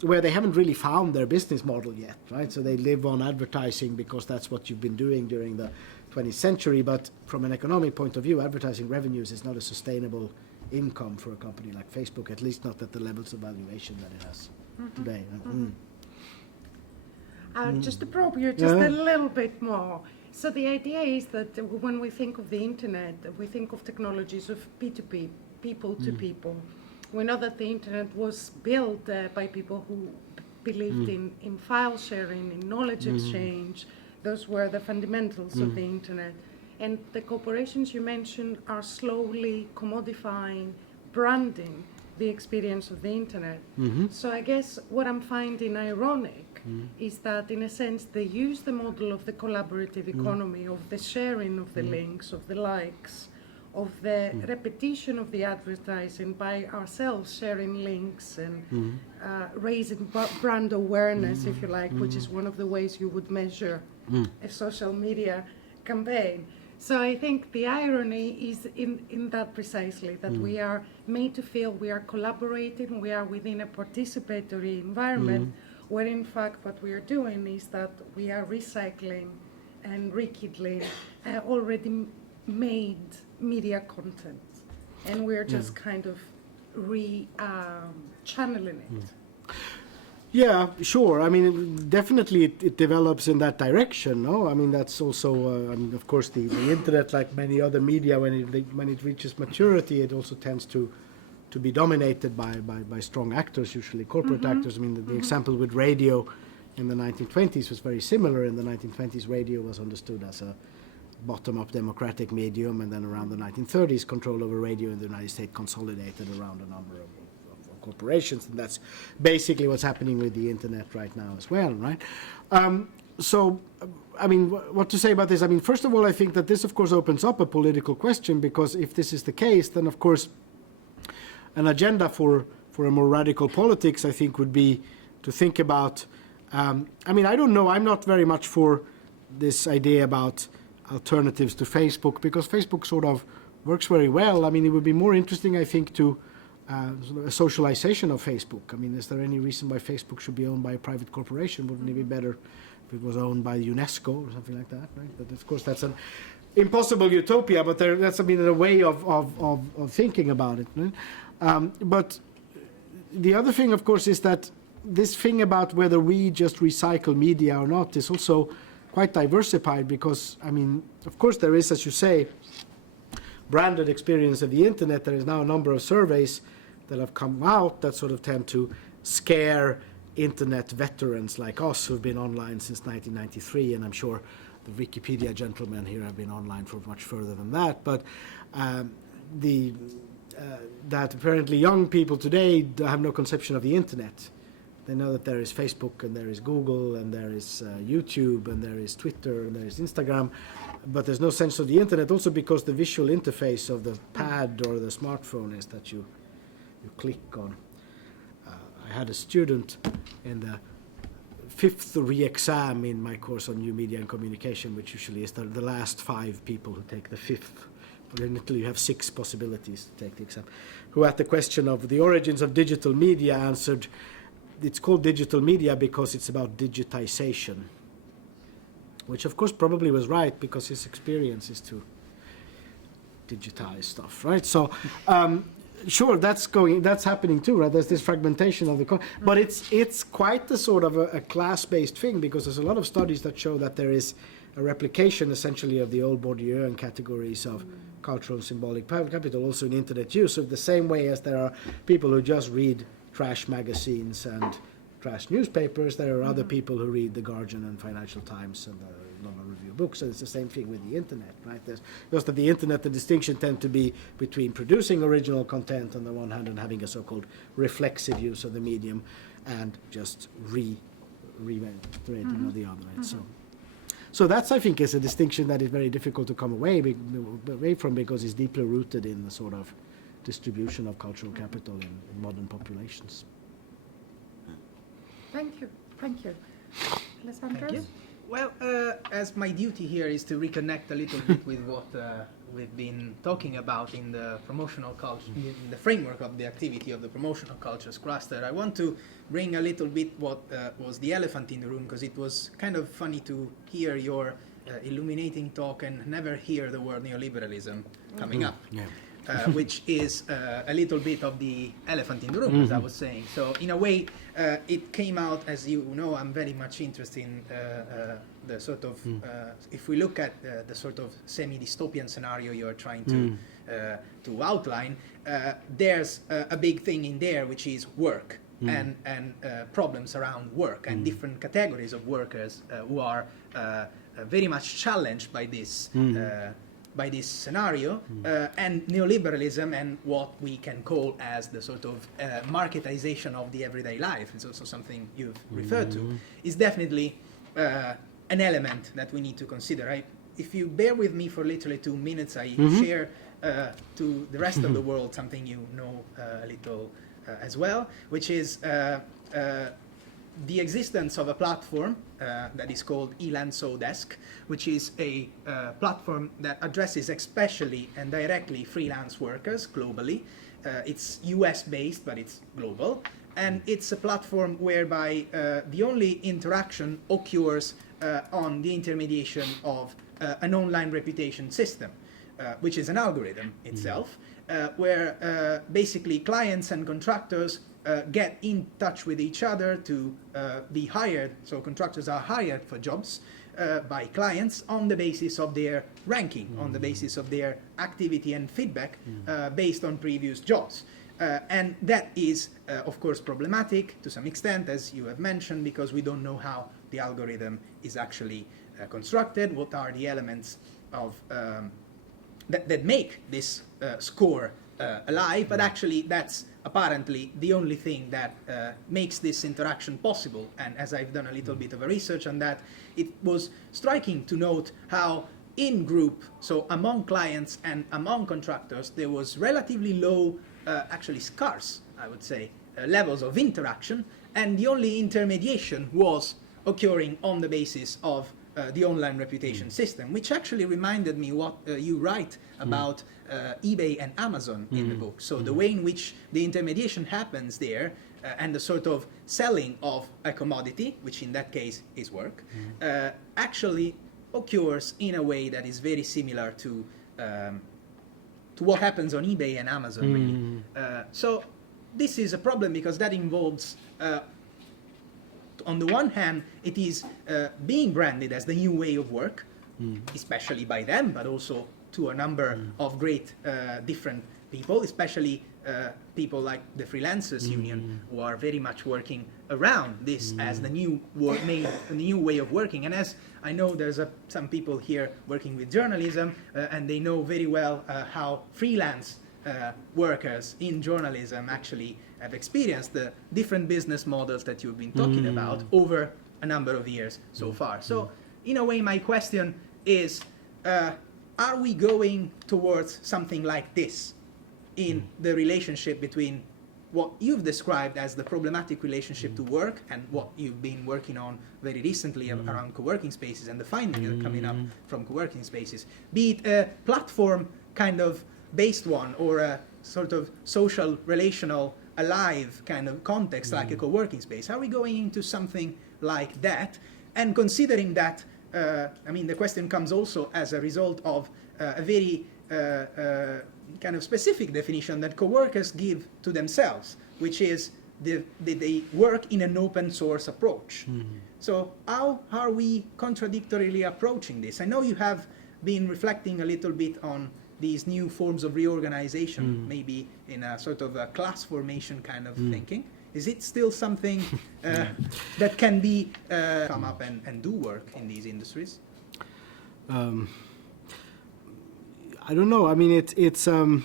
where they haven't really found their business model yet, right? So they live on advertising because that's what you've been doing during the 20th century. But from an economic point of view, advertising revenues is not a sustainable income for a company like Facebook, at least not at the levels of valuation that it has today. Just to probe you just a little bit more. So the idea is that when we think of the internet, we think of technologies of P2P, people to people. We know that the internet was built by people who believed in file sharing, in knowledge exchange. Those were the fundamentals of the internet. And the corporations you mentioned are slowly commodifying, branding the experience of the internet. So I guess what I'm finding ironic is that in a sense they use the model of the collaborative economy, of the sharing of the links, of the likes, of the repetition of the advertising by ourselves sharing links and raising brand awareness, if you like, which is one of the ways you would measure a social media campaign. So I think the irony is in that precisely, that we are made to feel we are collaborating, we are within a participatory environment, where in fact what we are doing is that we are recycling and rekindling already made media content, and we're just kind of channeling it. Yeah, sure. I mean, definitely it develops in that direction. No, I mean that's also, I mean, of course, the internet, like many other media, when it reaches maturity, it also tends to be dominated by strong actors, usually corporate actors. I mean, the example with radio in the 1920s was very similar. In the 1920s, radio was understood as a bottom-up democratic medium, and then around the 1930s, control over radio in the United States consolidated around a number of corporations, and that's basically what's happening with the internet right now as well, right? So, I mean, what to say about this? I mean, first of all, I think that this, of course, opens up a political question, because if this is the case, then, of course, an agenda for a more radical politics, I think, would be to think about, I mean, I don't know, I'm not very much for this idea about alternatives to Facebook, because Facebook sort of works very well. I mean, it would be more interesting, I think, to sort of a socialization of Facebook. I mean, is there any reason why Facebook should be owned by a private corporation? Wouldn't it be better if it was owned by UNESCO or something like that, right? But of course, that's an impossible utopia, but that's, I mean, a way of thinking about it. Right? But the other thing, of course, is that this thing about whether we just recycle media or not is also quite diversified, because, I mean, of course, there is, as you say, branded experience of the internet. There is now a number of surveys that have come out that sort of tend to scare internet veterans like us who've been online since 1993, and I'm sure the Wikipedia gentlemen here have been online for much further than that. But that apparently young people today have no conception of the internet. They know that there is Facebook and there is Google and there is YouTube and there is Twitter and there is Instagram, but there's no sense of the internet, also because the visual interface of the pad or the smartphone is that you click on. I had a student in the 5th re-exam in my course on new media and communication, which usually is the last 5 people who take the 5th. But in Italy you have 6 possibilities to take the exam, who at the question of the origins of digital media answered, it's called digital media because it's about digitization, which of course probably was right because his experience is to digitize stuff, right? So sure, that's happening too, right? There's this fragmentation of the but it's quite a sort of a class-based thing, because there's a lot of studies that show that there is a replication essentially of the old Bourdieu and categories of cultural and symbolic capital also in internet use, of the same way as there are people who just read trash magazines and trash newspapers, there are other people who read The Guardian and Financial Times and London Review books, and it's the same thing with the internet, right? There's just that the internet, the distinction tend to be between producing original content on the one hand and having a so-called reflexive use of the medium and just re-generating on the other, right? So that's, I think, is a distinction that is very difficult to come away from, because it's deeply rooted in the sort of distribution of cultural capital in modern populations. Thank you. Thank you. Alessandro? Thank you. Well, as my duty here is to reconnect a little bit with what we've been talking about in the promotional culture, in the framework of the activity of the promotional cultures cluster, I want to bring a little bit what was the elephant in the room, because it was kind of funny to hear your illuminating talk and never hear the word neoliberalism coming up. Yeah. Which is a little bit of the elephant in the room, as I was saying. So in a way, it came out, as you know, I'm very much interested in the sort of, if we look at the sort of semi-dystopian scenario you're trying to outline, there's a big thing in there, which is work and problems around work and different categories of workers who are very much challenged by this scenario, and neoliberalism and what we can call as the sort of marketization of the everyday life, it's also something you've referred to, is definitely an element that we need to consider. If you bear with me for literally 2 minutes, I share to the rest of the world something you know a little as well, which is the existence of a platform that is called Elanso Desk, which is a platform that addresses especially and directly freelance workers globally. It's US based, but it's global. And it's a platform whereby the only interaction occurs on the intermediation of an online reputation system, which is an algorithm itself, where basically clients and contractors get in touch with each other to be hired. So contractors are hired for jobs by clients on the basis of their ranking, on the basis of their activity and feedback based on previous jobs. And that is, of course, problematic to some extent, as you have mentioned, because we don't know how the algorithm is actually constructed, what are the elements of that make this score alive, but actually that's apparently the only thing that makes this interaction possible. And as I've done a little bit of a research on that, it was striking to note how in group, so among clients and among contractors, there was relatively low, actually scarce, I would say, levels of interaction, and the only intermediation was occurring on the basis of the online reputation system, which actually reminded me what you write about eBay and Amazon in the book. So the way in which the intermediation happens there and the sort of selling of a commodity, which in that case is work, actually occurs in a way that is very similar to what happens on eBay and Amazon, really. So this is a problem because that involves on the one hand, it is being branded as the new way of work, especially by them, but also to a number of great different people, especially people like the Freelancers Union, who are very much working around this as the new way of working. And as I know, there's some people here working with journalism, and they know very well how freelance workers in journalism actually have experienced the different business models that you've been talking about over a number of years so far. So in a way, my question is, are we going towards something like this in the relationship between what you've described as the problematic relationship to work and what you've been working on very recently around co-working spaces and the findings that are coming up from co-working spaces, be it a platform kind of based one or a sort of social relational a live kind of context like a co-working space? Are we going into something like that? And considering that, I mean, the question comes also as a result of a very kind of specific definition that co-workers give to themselves, which is they work in an open source approach. So how are we contradictorily approaching this? I know you have been reflecting a little bit on these new forms of reorganization, maybe in a sort of a class formation kind of thinking. Is it still something that can be come up and do work in these industries? I don't know. I mean, it's a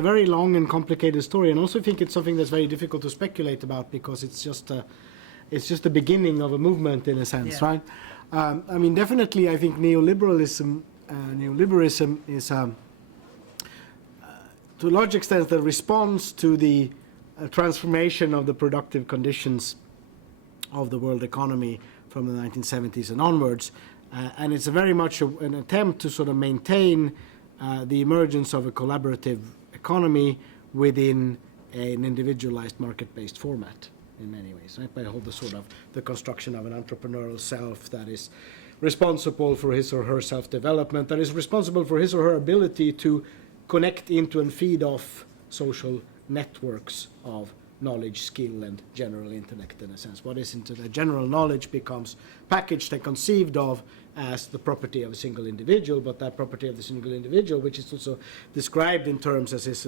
very long and complicated story, and also I think it's something that's very difficult to speculate about because it's just the beginning of a movement in a sense, right? I mean, definitely, I think neoliberalism is, to a large extent, the response to the transformation of the productive conditions of the world economy from the 1970s and onwards. And it's very much an attempt to sort of maintain the emergence of a collaborative economy within an individualized market-based format in many ways, right? By the construction of an entrepreneurial self that is responsible for his or her self-development, that is responsible for his or her ability to connect into and feed off social networks of knowledge, skill, and general intellect in a sense. What is into the general knowledge becomes packaged and conceived of as the property of a single individual, but that property of the single individual, which is also described in terms as his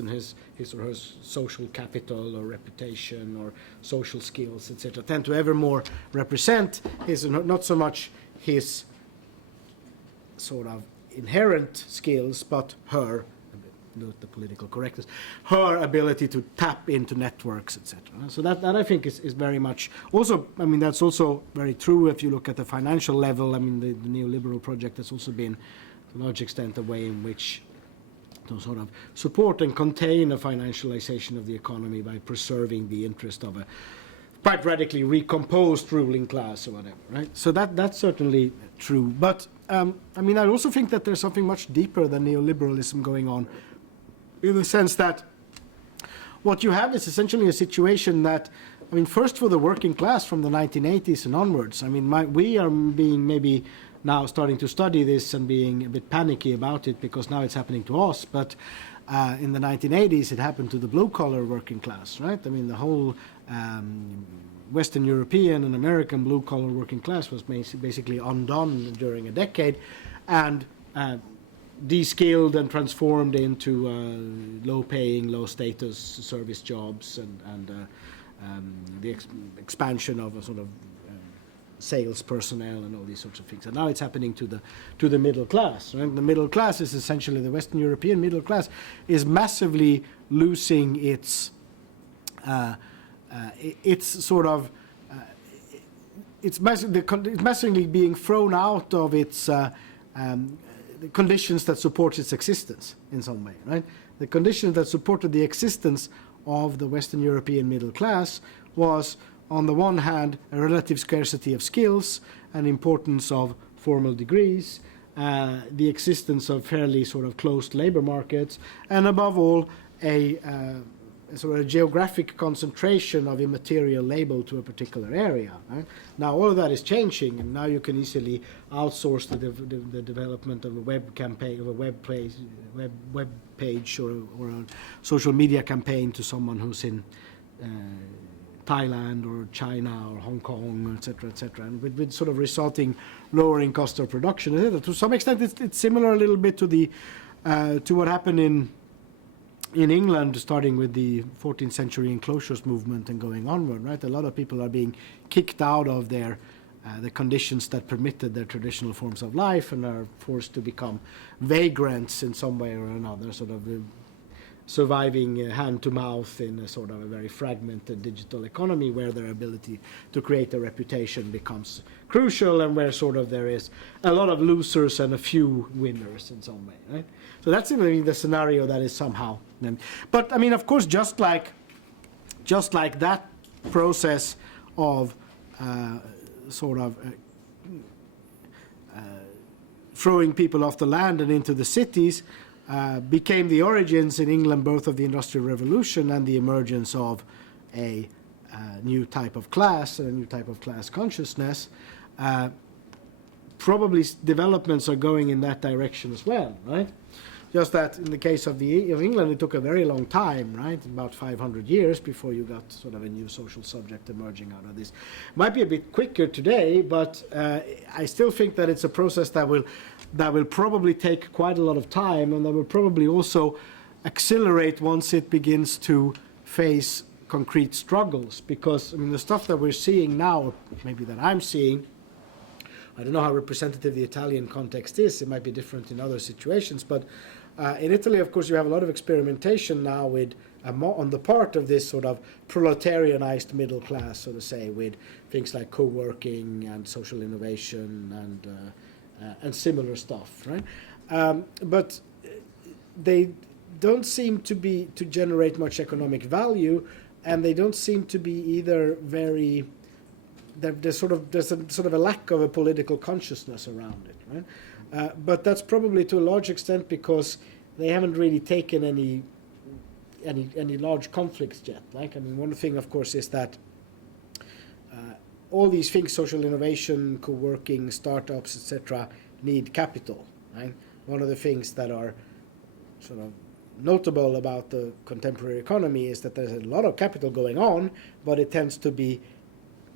or her social capital or reputation or social skills, etc., tend to ever more represent his, not so much his sort of inherent skills, but her, note the political correctness, her ability to tap into networks, etc. So that I think is very much also, I mean, that's also very true if you look at the financial level. I mean, the neoliberal project has also been, to a large extent, a way in which to sort of support and contain a financialization of the economy by preserving the interest of a quite radically recomposed ruling class or whatever, right? So that's certainly true. But, I mean, I also think that there's something much deeper than neoliberalism going on, in the sense that what you have is essentially a situation that, I mean, first for the working class from the 1980s and onwards, I mean, we are being maybe now starting to study this and being a bit panicky about it because now it's happening to us, but in the 1980s it happened to the blue-collar working class, right? I mean, the whole Western European and American blue-collar working class was basically undone during a decade, and de-skilled and transformed into low-paying, low-status service jobs, and the expansion of a sort of sales personnel and all these sorts of things. And now it's happening to the middle class. Right? The middle class is essentially, the Western European middle class is massively losing its massively being thrown out of its the conditions that support its existence in some way, right? The conditions that supported the existence of the Western European middle class was, on the one hand, a relative scarcity of skills and importance of formal degrees, the existence of fairly sort of closed labor markets, and above all, a sort of geographic concentration of immaterial labor to a particular area. Right? Now all of that is changing, and now you can easily outsource the development of a web campaign, of a web page, or a social media campaign to someone who's in Thailand or China or Hong Kong, etc., and with sort of resulting lowering cost of production. To some extent, it's similar a little bit to what happened in England, starting with the 14th century enclosures movement and going onward, right? A lot of people are being kicked out of the conditions that permitted their traditional forms of life and are forced to become vagrants in some way or another, sort of surviving hand to mouth in a sort of a very fragmented digital economy where their ability to create a reputation becomes crucial, and where sort of there is a lot of losers and a few winners in some way, right? So that's the scenario that is somehow. But I mean, of course, just like that process of throwing people off the land and into the cities, became the origins in England both of the Industrial Revolution and the emergence of a new type of class and a new type of class consciousness. Probably developments are going in that direction as well, right? Just that in the case of England, it took a very long time, right? About 500 years before you got sort of a new social subject emerging out of this. Might be a bit quicker today, but I still think that it's a process that will probably take quite a lot of time, and that will probably also accelerate once it begins to face concrete struggles. Because I mean, the stuff that we're seeing now, maybe that I'm seeing, I don't know how representative the Italian context is. It might be different in other situations, but in Italy, of course, you have a lot of experimentation now with on the part of this sort of proletarianized middle class, so to say, with things like co-working and social innovation and similar stuff, right? But they don't seem to generate much economic value, and they don't seem to be either very. There's sort of a lack of a political consciousness around it, right? But that's probably to a large extent because they haven't really taken any large conflicts yet. Like, I mean, one thing, of course, is that all these things, social innovation, co-working, startups, etc., need capital, right? One of the things that are sort of notable about the contemporary economy is that there's a lot of capital going on, but it tends to be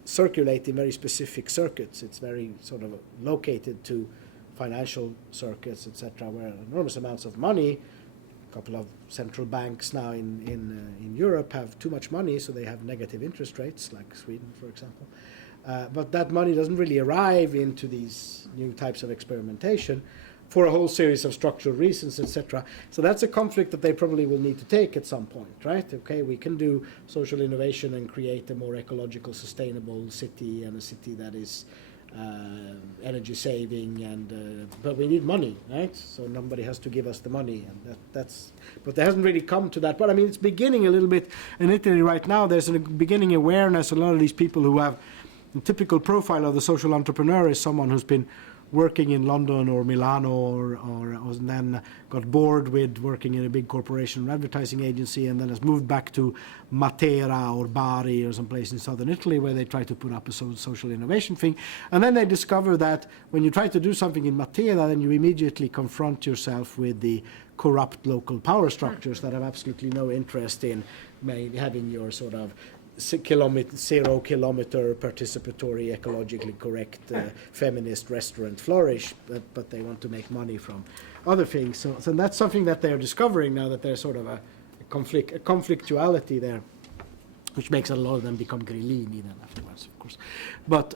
circulate in very specific circuits. It's very sort of located to financial circuits, etc., where enormous amounts of money. A couple of central banks now in Europe have too much money, so they have negative interest rates, like Sweden, for example. But that money doesn't really arrive into these new types of experimentation for a whole series of structural reasons, etc. So that's a conflict that they probably will need to take at some point, right? Okay, we can do social innovation and create a more ecological, sustainable city, and a city that is energy saving, but we need money, right? So somebody has to give us the money, and but there hasn't really come to that. But I mean, it's beginning a little bit in Italy right now. There's a beginning awareness. A lot of these people who have the typical profile of the social entrepreneur is someone who's been working in London or Milano or then got bored with working in a big corporation or advertising agency, and then has moved back to Matera or Bari or someplace in southern Italy where they try to put up a social innovation thing. And then they discover that when you try to do something in Matera, then you immediately confront yourself with the corrupt local power structures that have absolutely no interest in having your sort of 0 kilometer participatory, ecologically correct feminist restaurant flourish, but they want to make money from other things. So that's something that they're discovering now, that there's sort of a conflictuality there, which makes a lot of them become grillini then afterwards, of course. But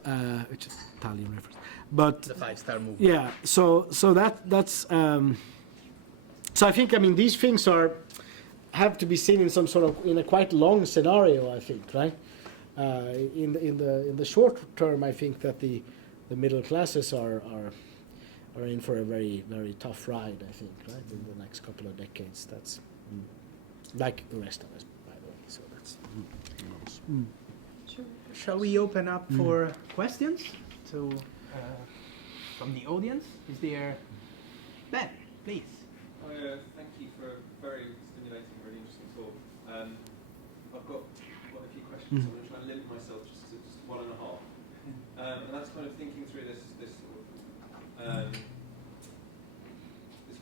which is Italian reference. But the 5-star movie. Yeah. So that's. So I think, I mean, these things have to be seen in a quite long scenario, I think, right? In the short term, I think that the middle classes are in for a very, very tough ride, I think, right? In the next couple of decades, that's like the rest of us, by the way. So that's. Sure. Shall we open up for questions from the audience? Is there Ben, please? Thank you for a very stimulating, really interesting talk. I've got quite a few questions. I'm going to try and limit myself just to 1.5. And that's kind of thinking through this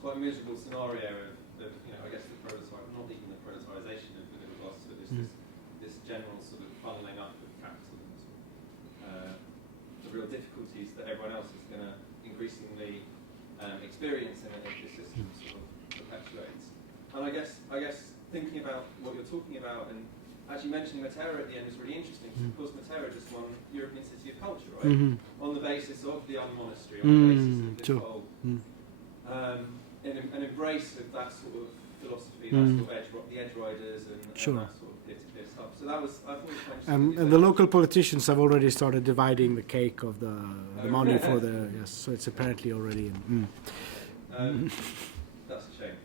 quite miserable scenario of I guess not even the proletarization of the middle class, but this general sort of funneling up of capital and the real difficulties that everyone else is going to increasingly experience in if this system sort of perpetuates. And I guess thinking about what you're talking about, and actually mentioning Matera at the end is really interesting, because of course Matera just won European City of Culture, right? On the basis of the monastery, on the basis of this whole an embrace of that sort of philosophy, that sort of the edge riders and that sort of peer-to-peer stuff. So that was, I thought it was quite interesting. And the local politicians have already started dividing the cake of the money for the so it's apparently already in. That's a shame.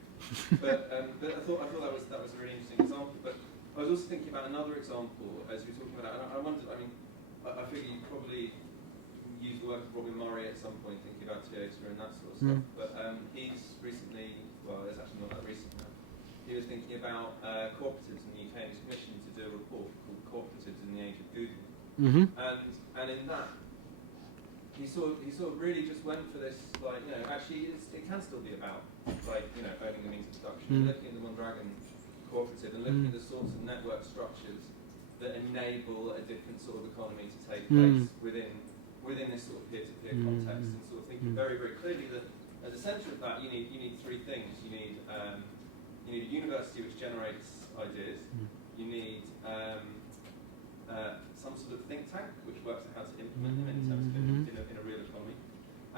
But I thought that was a really interesting example. But I was also thinking about another example as we were talking about it. And I wondered, I mean, I figure you probably used the work of Robin Murray at some point, thinking about Toyota and that sort of stuff. But he's recently well, it's actually not that recent now. He was thinking about cooperatives in the UK, and he was commissioned to do a report called Cooperatives in the Age of Google. Mm-hmm. And in that, he sort of really just went for this, like, you know, actually it can still be about, like, you know, owning the means of production, looking at the Mondragon cooperative and looking at the sorts of network structures that enable a different sort of economy to take place within this sort of peer-to-peer context, and sort of thinking very, very clearly that at the centre of that you need three things. You need a university which generates ideas. You need some sort of think tank which works out how to implement them in terms of in a real economy.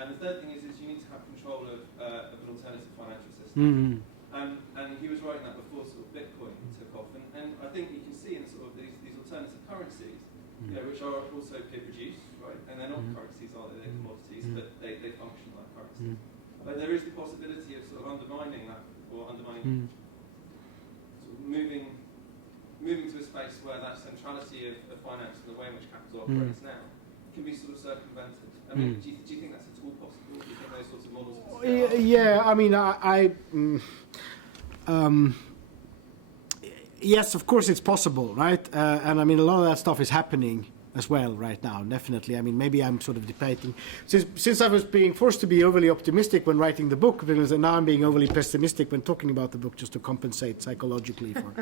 And the third thing is you need to have control of an alternative financial system. And he was writing that before sort of Bitcoin took off. And I think you can see in sort of these alternative currencies, you know, which are also peer-produced, right? And they're not currencies, are they? They're commodities, but they function like currencies. But there is the possibility of sort of undermining that, or undermining, sort of moving to a space where that centrality of finance and the way in which capital operates now can be sort of circumvented. I mean, do you think that's at all possible? Do you think those sorts of models can scale up? Yeah, I mean, yes, of course it's possible, right? And I mean, a lot of that stuff is happening as well right now, definitely. I mean, maybe I'm sort of debating. Since I was being forced to be overly optimistic when writing the book, because now I'm being overly pessimistic when talking about the book just to compensate psychologically for.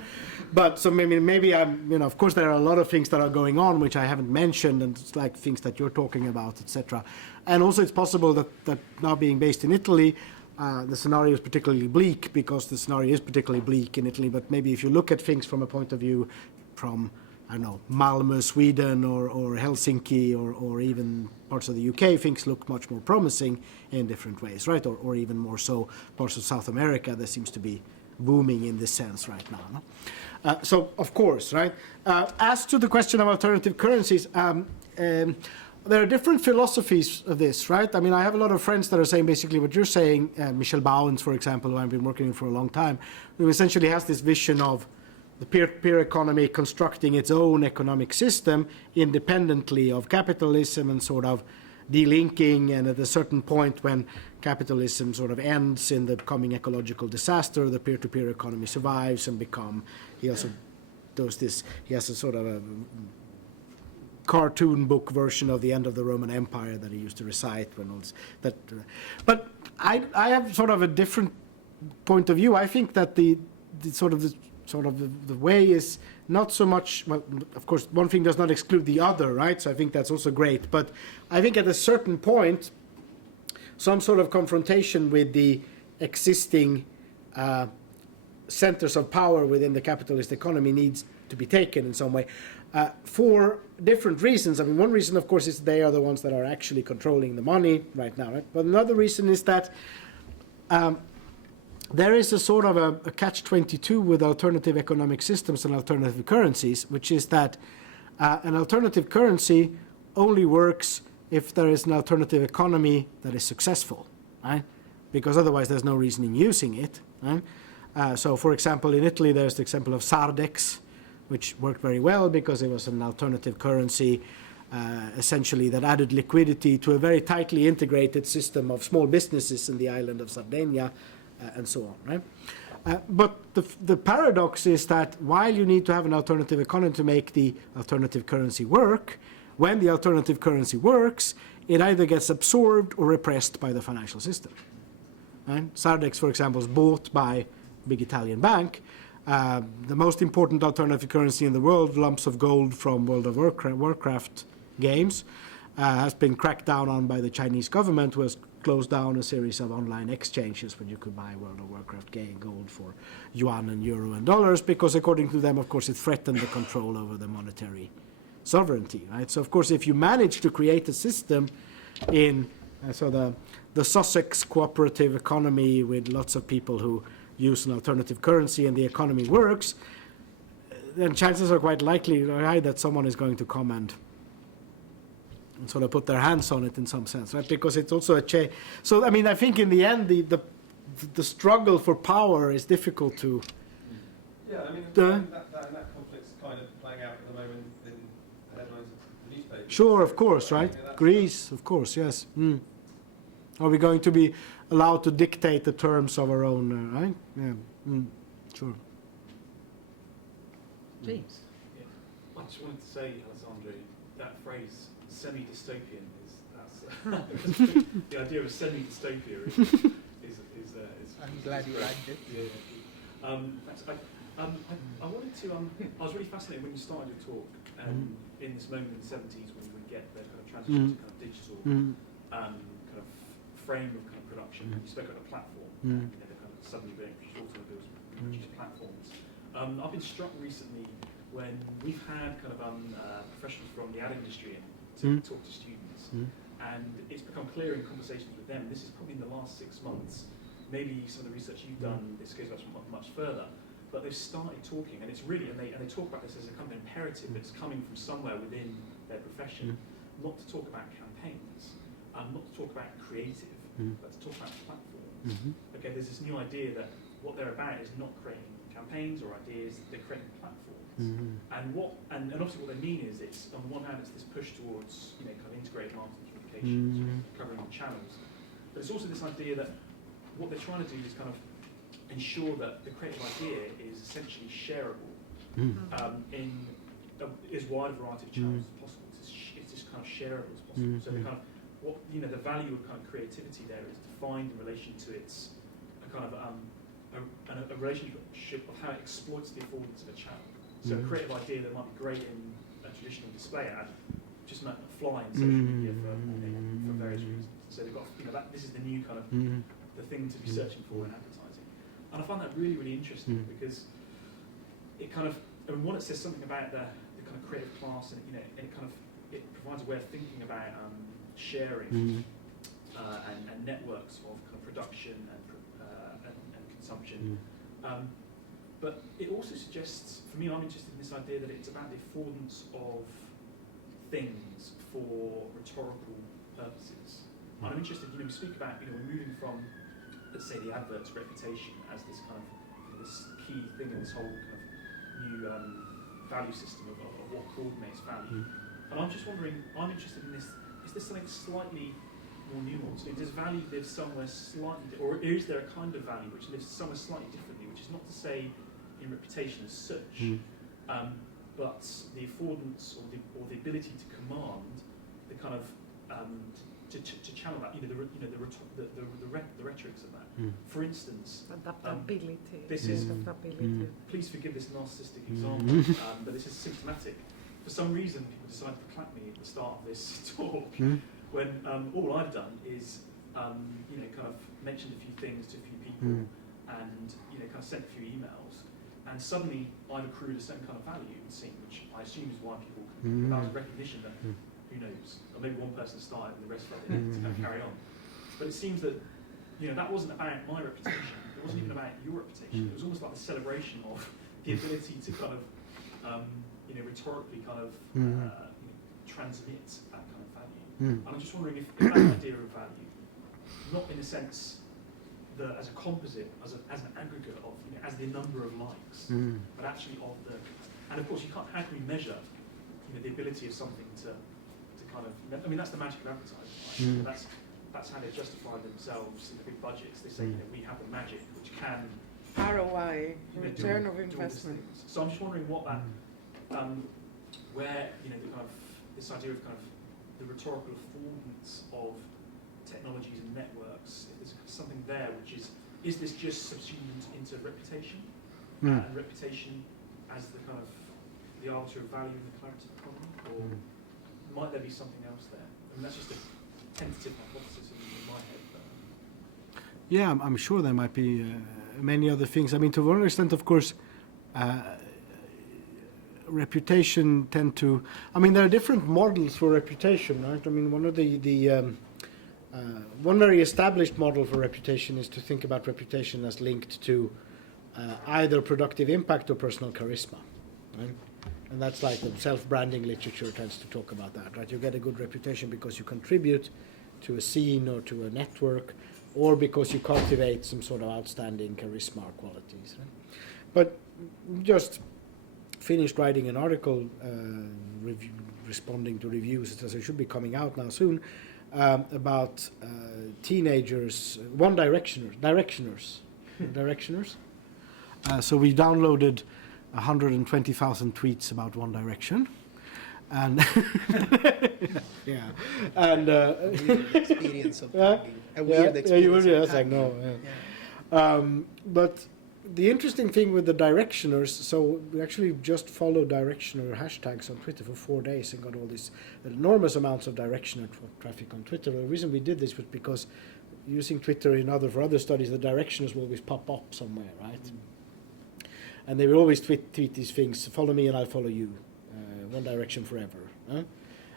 But so maybe I'm, you know, of course there are a lot of things that are going on which I haven't mentioned, and it's like things that you're talking about, etc. And also it's possible that now being based in Italy, the scenario is particularly bleak, because the scenario is particularly bleak in Italy. But maybe if you look at things from a point of view from, I don't know, Malmö, Sweden, or Helsinki, or even parts of the UK, things look much more promising in different ways, right? Or even more so, parts of South America, there seems to be booming in this sense right now. No? So, of course, right? As to the question of alternative currencies, there are different philosophies of this, right? I mean, I have a lot of friends that are saying basically what you're saying. Michel Bauwens, for example, who I've been working with for a long time, who essentially has this vision of the peer-to-peer economy constructing its own economic system independently of capitalism, and sort of delinking, and at a certain point when capitalism sort of ends in the coming ecological disaster, the peer-to-peer economy survives and he also does this, he has a sort of a cartoon book version of the end of the Roman Empire that he used to recite when all this, that. But I have sort of a different point of view. I think that the way is not so much, well, of course, one thing does not exclude the other, right? So I think that's also great. But I think at a certain point, some sort of confrontation with the existing centers of power within the capitalist economy needs to be taken in some way. For different reasons. I mean, one reason, of course, is they are the ones that are actually controlling the money right now, right? But another reason is that there is a sort of a catch-22 with alternative economic systems and alternative currencies, which is that an alternative currency only works if there is an alternative economy that is successful, right? Because otherwise there's no reason in using it, right? So, for example, in Italy, there's the example of Sardex, which worked very well because it was an alternative currency, essentially, that added liquidity to a very tightly integrated system of small businesses in the island of Sardinia, and so on, right? But the paradox is that while you need to have an alternative economy to make the alternative currency work, when the alternative currency works, it either gets absorbed or repressed by the financial system. Right? Sardex, for example, is bought by a big Italian bank. The most important alternative currency in the world, lumps of gold from World of Warcraft games, has been cracked down on by the Chinese government, who has closed down a series of online exchanges where you could buy World of Warcraft gold for yuan and euro and dollars, because according to them, of course, it threatened the control over the monetary sovereignty. Right? So, of course, if you manage to create a system in the Sussex cooperative economy with lots of people who use an alternative currency and the economy works, then chances are quite likely, right, that someone is going to come and sort of put their hands on it in some sense, right? Because it's also a change. So, I mean, I think in the end, the struggle for power is difficult to. Yeah, I mean, that conflict's kind of playing out at the moment in the headlines of the newspapers. Sure, of course, right? Greece, of course, yes. Are we going to be allowed to dictate the terms of our own, right? Yeah, sure. James. Yeah. I just wanted to say, Alessandro, that phrase semi-dystopian that's the idea of semi-dystopia is I'm glad you liked it. Yeah. I wanted to. I was really fascinated when you started your talk in this moment in the 70s when you would get the kind of transition to kind of digital kind of frame of kind of production. You spoke about a platform, the kind of suddenly being automobiles, produce platforms. I've been struck recently when we've had kind of professionals from the ad industry in to talk to students, and it's become clear in conversations with them. This is probably in the last 6 months. Maybe some of the research you've done, this goes much further, but they've started talking, and it's really, and they talk about this as a kind of imperative that's coming from somewhere within their profession, not to talk about campaigns, not to talk about creative, but to talk about platforms. Okay, there's this new idea that what they're about is not creating campaigns or ideas, they're creating platforms. And obviously what they mean is it's, on the one hand, it's this push towards, kind of integrated marketing communications, covering the channels, but it's also this idea that what they're trying to do is kind of ensure that the creative idea is essentially shareable in as wide a variety of channels as possible. It's just kind of shareable as possible. So the kind of what the value of kind of creativity there is defined in relation to its a kind of a relationship of how it exploits the affordance of a channel. So a creative idea that might be great in a traditional display ad just might not fly in social media for various reasons. So they've got this is the new kind of the thing to be searching for in advertising. And I find that really, really interesting because it kind of, one, it says something about the kind of creative class, and it provides a way of thinking about sharing and networks of kind of production and consumption. But it also suggests, for me, I'm interested in this idea that it's about the affordance of things for rhetorical purposes. And I'm interested, we speak about, we're moving from, let's say, the advert's reputation as this kind of this key thing in this whole kind of new value system of what coordinates value. And I'm just wondering, I'm interested in this, is there something slightly more nuanced? Does value live somewhere slightly, or is there a kind of value which lives somewhere slightly differently, which is not to say in reputation as such, but the affordance or the ability to command the kind of to channel that, the rhetorics of that. For instance, Adaptability. This is adaptability. Please forgive this narcissistic example, but this is symptomatic. For some reason, people decided to clap me at the start of this talk when all I've done is kind of mentioned a few things to a few people and kind of sent a few emails, and suddenly I've accrued a certain kind of value, it seems, which I assume is why people without recognition that. Who knows? Or maybe one person started and the rest felt they needed to kind of carry on. But it seems that that wasn't about my reputation. It wasn't even about your reputation. It was almost like a celebration of the ability to kind of rhetorically kind of transmit that kind of value. And I'm just wondering if that idea of value, not in a sense as a composite, as an aggregate of as the number of likes, but actually of the, and of course how can we measure the ability of something to kind of, that's the magic of advertising, right? That's how they justify themselves in the big budgets. They say, we have the magic which can ROI, return of investment. So I'm just wondering what that, where the kind of this idea of kind of the rhetorical affordance of technologies and networks. If there's something there which is this just subsumed into reputation and reputation as the kind of the arbiter of value in the collaborative economy, or might there be something else there? That's just a tentative hypothesis in my head. But yeah, I'm sure there might be many other things. To one extent, of course, reputation tend to. There are different models for reputation, right? One of the one very established model for reputation is to think about reputation as linked to either productive impact or personal charisma, right? And that's like the self-branding literature tends to talk about that, right? You get a good reputation because you contribute to a scene or to a network, or because you cultivate some sort of outstanding charisma or qualities, right? But just finished writing an article responding to reviews, it should be coming out now soon, about teenagers, directioners. So we downloaded 120,000 tweets about One Direction, and yeah, and Weird experience of tagging. A weird experience. Yeah, of yes, I tagging. know. Yeah. But the interesting thing with the directioners, so we actually just followed directioner hashtags on Twitter for 4 days and got all these enormous amounts of directioner traffic on Twitter. The reason we did this was because using Twitter for other studies, the directioners will always pop up somewhere, right? And they will always tweet these things, follow me and I'll follow you, One Direction forever,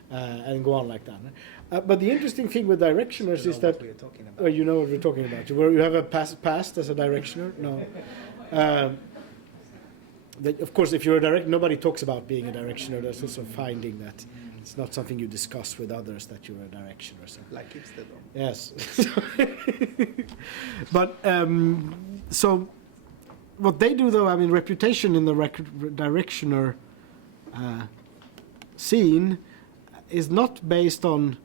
and go on like that. But the interesting thing with directioners is that, we're talking about. well, you know what we're talking about. You have a past as a directioner? No. Of course, if you're a director, nobody talks about being a directioner. There's also finding that it's not something you discuss with others that you're a directioner. So. Like hipster though. Yes. But so what they do, though, I mean, reputation in the directioner scene is not based on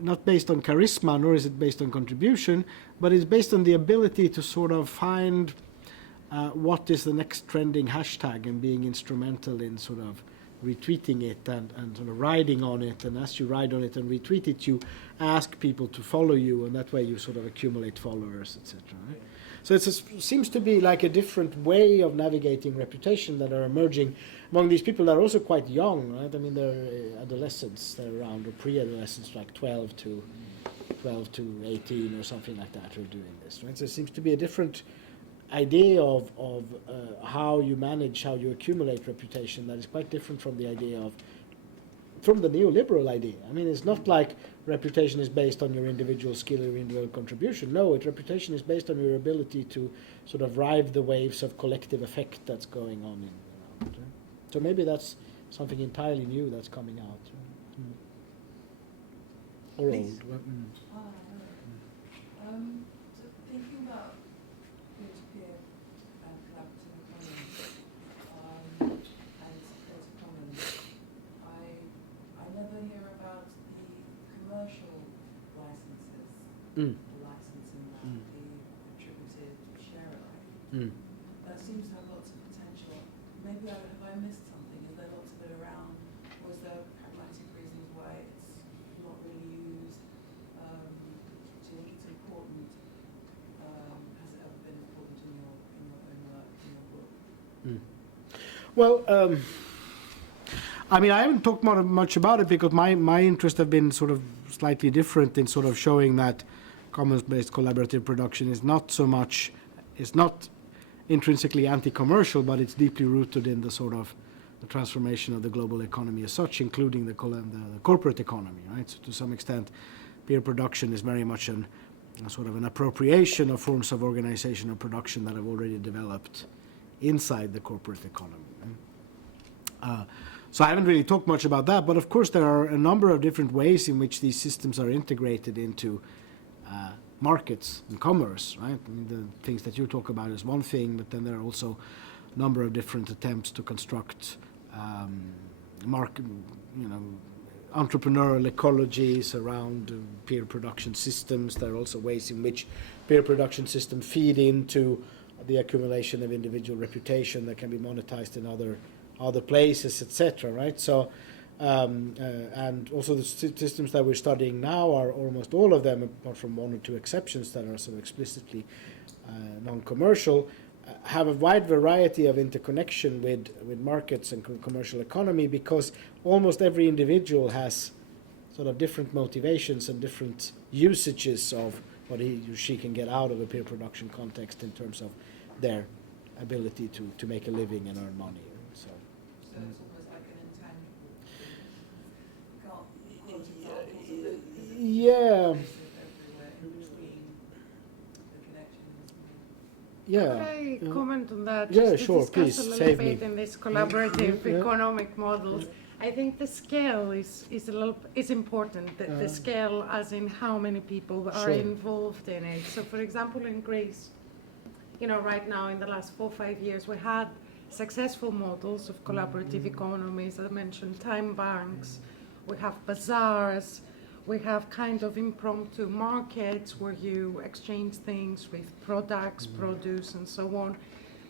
charisma, nor is it based on contribution, but it's based on the ability to sort of find what is the next trending hashtag and being instrumental in sort of retweeting it and sort of riding on it. And as you ride on it and retweet it, you ask people to follow you, and that way you sort of accumulate followers, etc. Right? So it seems to be like a different way of navigating reputation that are emerging among these people that are also quite young, right? I mean, they're adolescents, they're around, or pre-adolescents, like 12 to 18 or something like that, who are doing this, right? So it seems to be a different idea of how you manage, how you accumulate reputation that is quite different from the idea from the neoliberal idea. I mean, it's not like reputation is based on your individual skill or your individual contribution. No, reputation is based on your ability to sort of ride the waves of collective effect that's going on in around. Right? So maybe that's something entirely new that's coming out. Right? Or Please. old. So thinking about peer-to-peer and collaborative economy and creative commons, I never hear about the commercial licenses, the licensing that, the attributed share right. That seems to have lots of potential. Maybe have I missed something? Is there lots of it around? Or is there pragmatic reasons why it's not really used? Do you think it's important? Has it ever been important in your own work, in your book? Well, I mean, I haven't talked much about it because my interest have been sort of slightly different in sort of showing that commons-based collaborative production is not so much, it's not intrinsically anti-commercial, but it's deeply rooted in the sort of the transformation of the global economy as such, including the corporate economy, right? So to some extent, peer production is very much a sort of an appropriation of forms of organization and production that have already developed inside the corporate economy. Right? So I haven't really talked much about that, but of course there are a number of different ways in which these systems are integrated into markets and commerce, right? I mean, the things that you talk about is one thing, but then there are also a number of different attempts to construct entrepreneurial ecologies around peer production systems. There are also ways in which peer production systems feed into the accumulation of individual reputation that can be monetized in other places, etc. Right? So, and also the systems that we're studying now are almost all of them, apart from one or two exceptions that are sort of explicitly non-commercial, have a wide variety of interconnection with markets and commercial economy, because almost every individual has sort of different motivations and different usages of what he or she can get out of a peer production context in terms of their ability to make a living and earn money. So So it's almost like an intangible thing. Can't examples of it. yeah, Everywhere in between the connections. yeah. Could I comment on that? Yeah, Just to sure, discuss please, a little save bit me. in this collaborative Yeah. economic models. I think the scale is important. The scale, as in how many people are Sure. involved in it. So, for example, in Greece, right now in the last 4 or 5 years, we had successful models of collaborative economies. I mentioned time banks. We have bazaars. We have kind of impromptu markets where you exchange things with products, produce, and so on.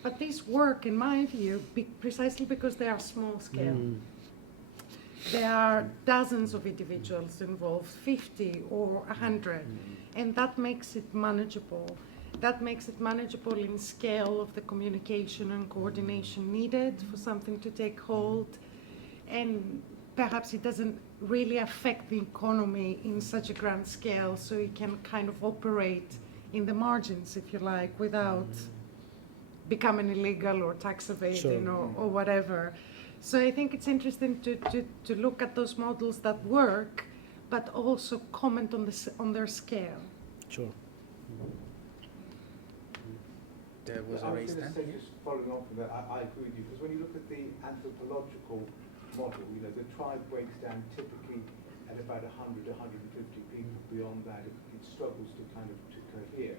But these work, in my view, precisely because they are small scale. There are dozens of individuals involved, 50 or 100, and that makes it manageable. That makes it manageable in scale of the communication and coordination needed for something to take hold. And perhaps it doesn't really affect the economy in such a grand scale, so it can kind of operate in the margins, if you like, without becoming illegal or tax evading or whatever. So I think it's interesting to look at those models that work, but also comment on their scale. Sure. There was I a was raise going there. to say, just following on from that, I agree with you, because when you look at the anthropological model, you know, the tribe breaks down typically at about 100, 150 people. Beyond that, it struggles to kind of to cohere.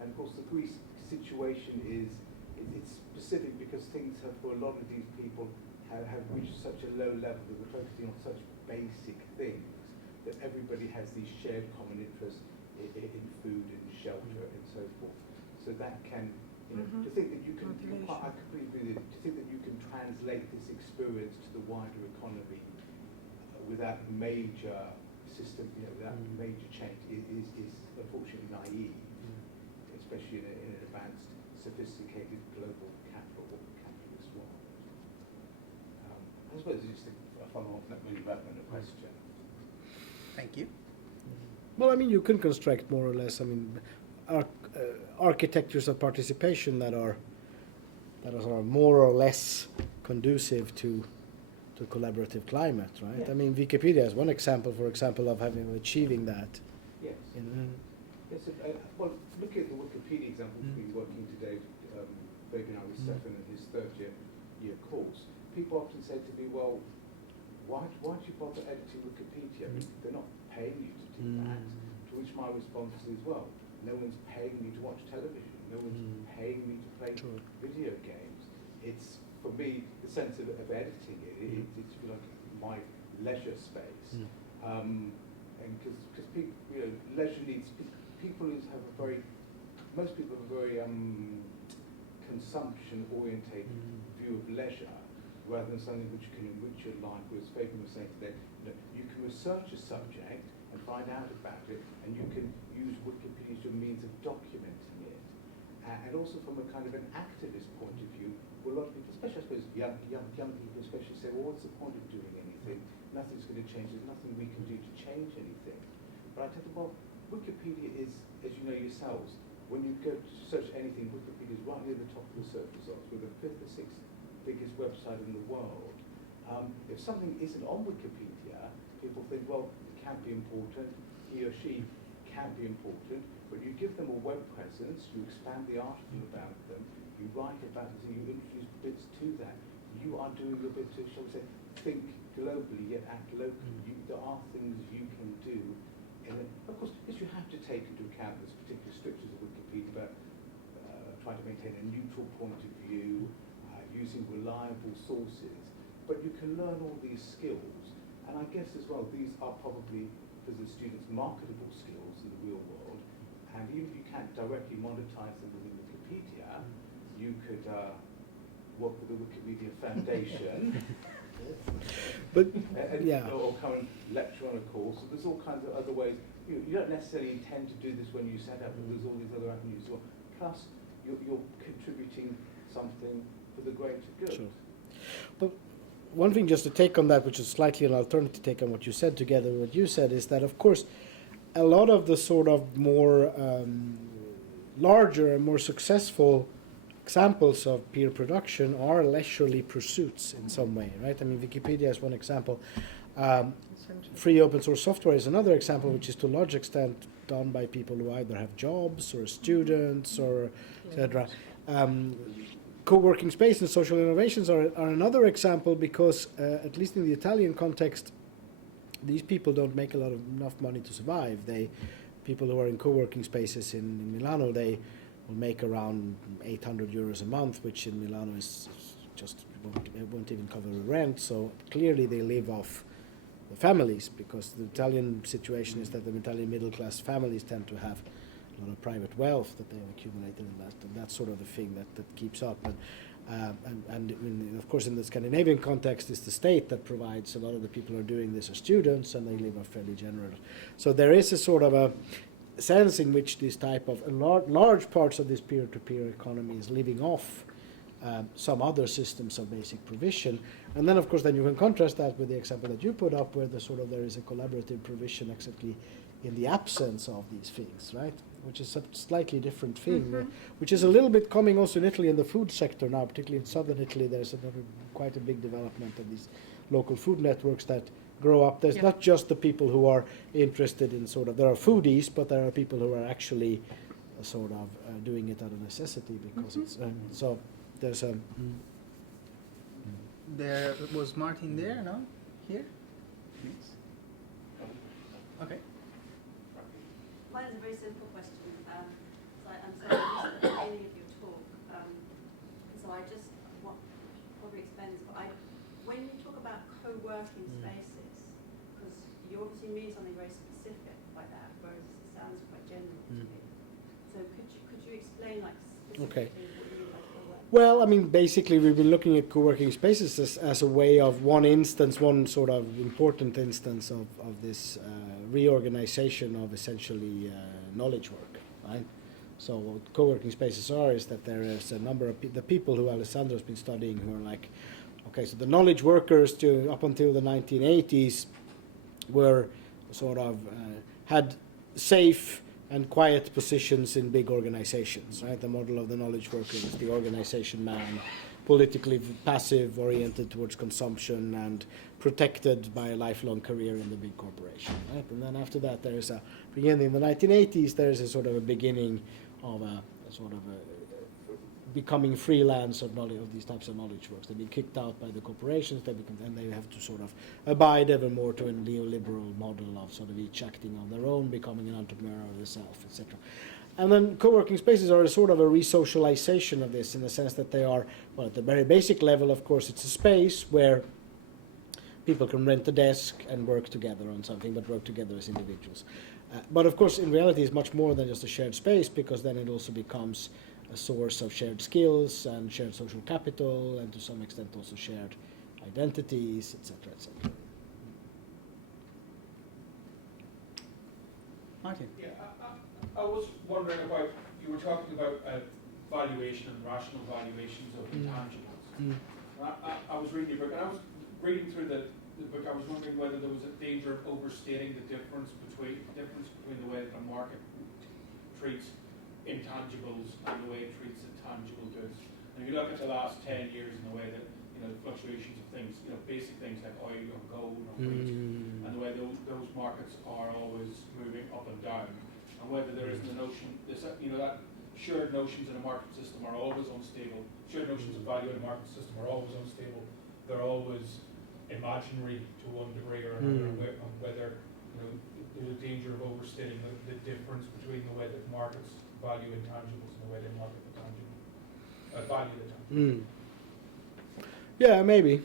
And of course, the Greece situation it's specific because things have, for a lot of these people, have reached such a low level that they're focusing on such basic things that everybody has these shared common interests in food and shelter and so forth. So that can, you know, to think that you can, I completely agree with you, to think that you can translate this experience to the wider economy without major system, you know, without major change is unfortunately naive, especially in an advanced, sophisticated global capitalist world. I suppose it's just a follow-on from that really relevant question. Thank you. Well, I mean, you can construct more or less. I mean, architectures of participation that are sort of more or less conducive to collaborative climate, right? Yeah. I mean, Wikipedia is one example, for example, of achieving that. Yes. Yes. Well, look at the Wikipedia example we've been working today. Fabian and I with Stefan in his third year course. People often say to me, "Well, why do you bother editing Wikipedia? I mean, they're not paying you to do that." To which my response is, "Well, no one's paying me to watch television. No one's paying me to play video games. It's, for me, the sense of editing it. It's like my leisure space." And because people, you know, leisure needs, people have a very, most people have a very consumption-orientated view of leisure, rather than something which can enrich your life. Whereas Fabian was saying today, you can research a subject and find out about it, and you can use Wikipedia as a means of documenting it. And also from a kind of an activist point of view, well, a lot of people, especially I suppose young people especially, say, well, what's the point of doing anything? Nothing's going to change. There's nothing we can do to change anything. But I tell them, well, Wikipedia is, as you know yourselves, when you go to search anything, Wikipedia is right near the top of the search results. We're the 5th or 6th biggest website in the world. If something isn't on Wikipedia, people think, well, it can't be important, he or she can be important, but you give them a web presence, you expand the article about them, you write about it, you introduce bits to that. You are doing a bit to, shall we say, think globally yet act locally. There are things you can do. And of course, yes, you have to take into account this particular strictures of Wikipedia about trying to maintain a neutral point of view, using reliable sources, but you can learn all these skills, and I guess as well these are probably, for the students, marketable skills in the real world, and even if you can't directly monetize them within Wikipedia, you could work with the Wikimedia Foundation, But or come and lecture on a course. So there's all kinds of other ways. You don't necessarily intend to do this when you set up, but there's all these other avenues as well. Plus, you're contributing something for the greater good. Sure. But one thing just to take on that, which is slightly an alternative take on what you said together, what you said is that, of course, a lot of the sort of more larger and more successful examples of peer production are leisurely pursuits in some way, right? I mean, Wikipedia is one example. Free open source software is another example, which is to a large extent done by people who either have jobs or students or etc. Co-working space and social innovations are another example because, at least in the Italian context, these people don't make enough money to survive. People who are in co-working spaces in Milano, they will make around 800 euros a month, which in Milano is just, it won't even cover the rent. So clearly they live off the families, because the Italian situation is that the Italian middle class families tend to have a lot of private wealth that they've accumulated in that, and that's sort of the thing that keeps up. And of course, in the Scandinavian context, it's the state that provides. A lot of the people who are doing this are students, and they live off fairly generous. So there is a sort of a sense in which this type of large parts of this peer-to-peer economy is living off some other systems of basic provision. And then, of course, then you can contrast that with the example that you put up, where there is a collaborative provision exactly in the absence of these things, right? Which is a slightly different thing, which is a little bit coming also in Italy in the food sector now, particularly in southern Italy. There's quite a big development of these local food networks that grow up. There's not just the people who are interested in there are foodies, but there are people who are actually doing it out of necessity because it's so there's a. There was Martin there, no? Here? Yes. Okay. Mine is a very simple question. So I'm sorry, I missed the beginning of your talk. So I just probably explain this, but when you talk about co-working spaces, because you obviously mean something very specific by that, whereas it sounds quite general to me. So could you explain specifically what you mean by co-working? Well, I mean, basically, we've been looking at co-working spaces as a way of one sort of important instance of this reorganization of essentially knowledge work, right? So what co-working spaces are is that there is a number of the people who Alessandro's been studying who are like, okay, so the knowledge workers up until the 1980s were had safe and quiet positions in big organizations, right? The model of the knowledge worker is the organization man, politically passive, oriented towards consumption, and protected by a lifelong career in the big corporation, right? And then after that, there is beginning in the 1980s, there is a sort of a beginning of a becoming freelance of knowledge, of these types of knowledge works. They've been kicked out by the corporations, and they have to sort of abide ever more to a neoliberal model of sort of each acting on their own, becoming an entrepreneur of the self, etc. And then co-working spaces are a sort of a re-socialization of this, in the sense that they are, well, at the very basic level, of course, it's a space where people can rent a desk and work together on something, but work together as individuals. But of course, in reality, it's much more than just a shared space, because then it also becomes a source of shared skills and shared social capital, and to some extent also shared identities, etc., etc. Martin. Yeah, I was wondering about, you were talking about valuation and rational valuations of intangibles. I was reading your book, and I was reading through the book, I was wondering whether there was a danger of overstating the difference between the way that a market treats intangibles and the way it treats intangible goods. And if you look at the last 10 years in the way that, the fluctuations of things, basic things like oil or gold or wheat, and the way those markets are always moving up and down, and whether there isn't a notion, that shared notions in a market system are always unstable. Shared notions of value in a market system are always unstable. They're always imaginary to one degree or another, and whether there's a danger of overstating the difference between the way that markets value intangibles and the way they market the tangible, value the tangible. Yeah, maybe.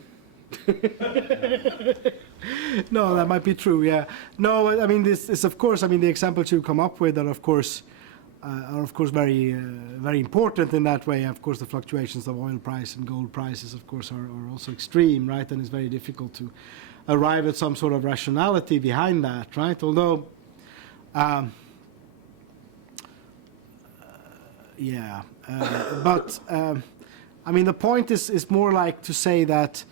No, that might be true. Yeah. No, I mean, this is of course. I mean, the examples you come up with are of course very very important in that way. Of course, the fluctuations of oil price and gold prices, of course, are also extreme, right? And it's very difficult to arrive at some sort of rationality behind that, right? Although. But I mean, the point is more like to say that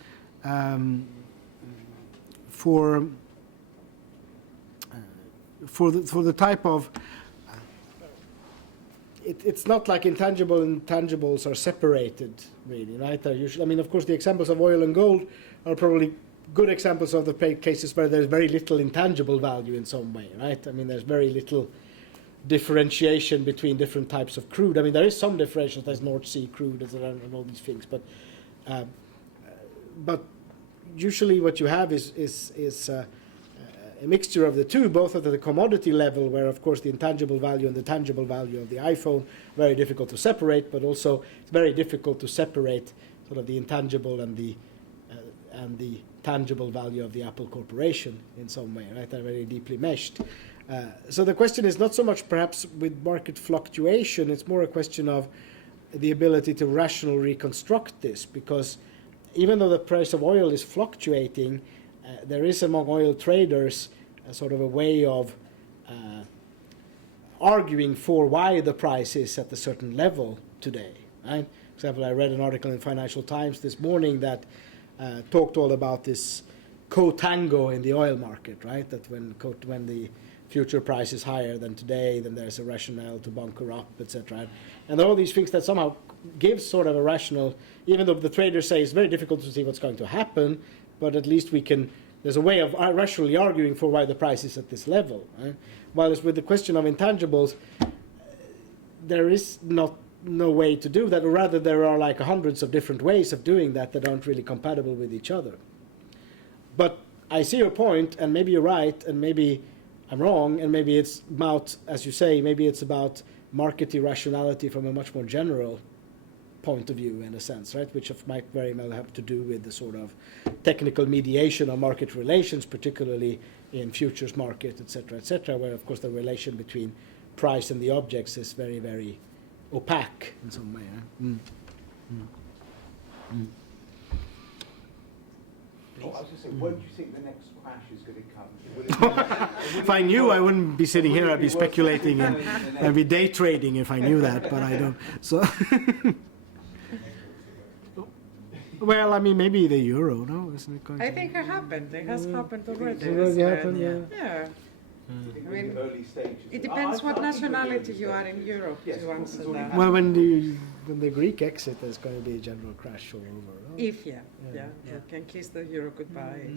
for the type of it's not like intangible and tangibles are separated, really, right? They're usually, I mean, of course, the examples of oil and gold are probably good examples of the cases where there's very little intangible value in some way, right? I mean, there's very little differentiation between different types of crude. I mean, there is some differentiation. There's North Sea crude and all these things, but usually what you have is a mixture of the two, both at the commodity level, where of course the intangible value and the tangible value of the iPhone very difficult to separate, but also it's very difficult to separate sort of the intangible and and the tangible value of the Apple Corporation in some way, right? They're very deeply meshed. So the question is not so much perhaps with market fluctuation, it's more a question of the ability to rationally reconstruct this, because even though the price of oil is fluctuating, there is among oil traders a sort of a way of arguing for why the price is at a certain level today. Right? For example, I read an article in Financial Times this morning that talked all about this co-tango in the oil market, right? That when the future price is higher than today, then there's a rationale to bunker up, etc. And there are all these things that somehow give sort of a rational, even though the traders say it's very difficult to see what's going to happen, but at least there's a way of rationally arguing for why the price is at this level. Right? Whereas with the question of intangibles, there is no way to do that, or rather there are like hundreds of different ways of doing that that aren't really compatible with each other. But I see your point, and maybe you're right, and maybe I'm wrong, and maybe it's about, as you say, maybe it's about market irrationality from a much more general point of view, in a sense, right? Which might very well have to do with the sort of technical mediation of market relations, particularly in futures market, etc., where of course the relation between price and the objects is very, very opaque in some way. Oh, I was going to say, when do you think the next crash is going to come? If I knew, I wouldn't be sitting here. I'd be speculating and I'd be day trading if I knew that, but I don't. So, well, I mean, maybe the euro, no? Isn't it going I to? think it happened. It has happened already. It's already hasn't it? happened, yeah. Yeah. I mean, early stages. It depends what I think nationality we're you early are in Europe Yes, to it's answer already that. Well, when the Greek exit, there's going to be a general crash all over. Oh. If, yeah. Yeah. You can kiss the euro goodbye.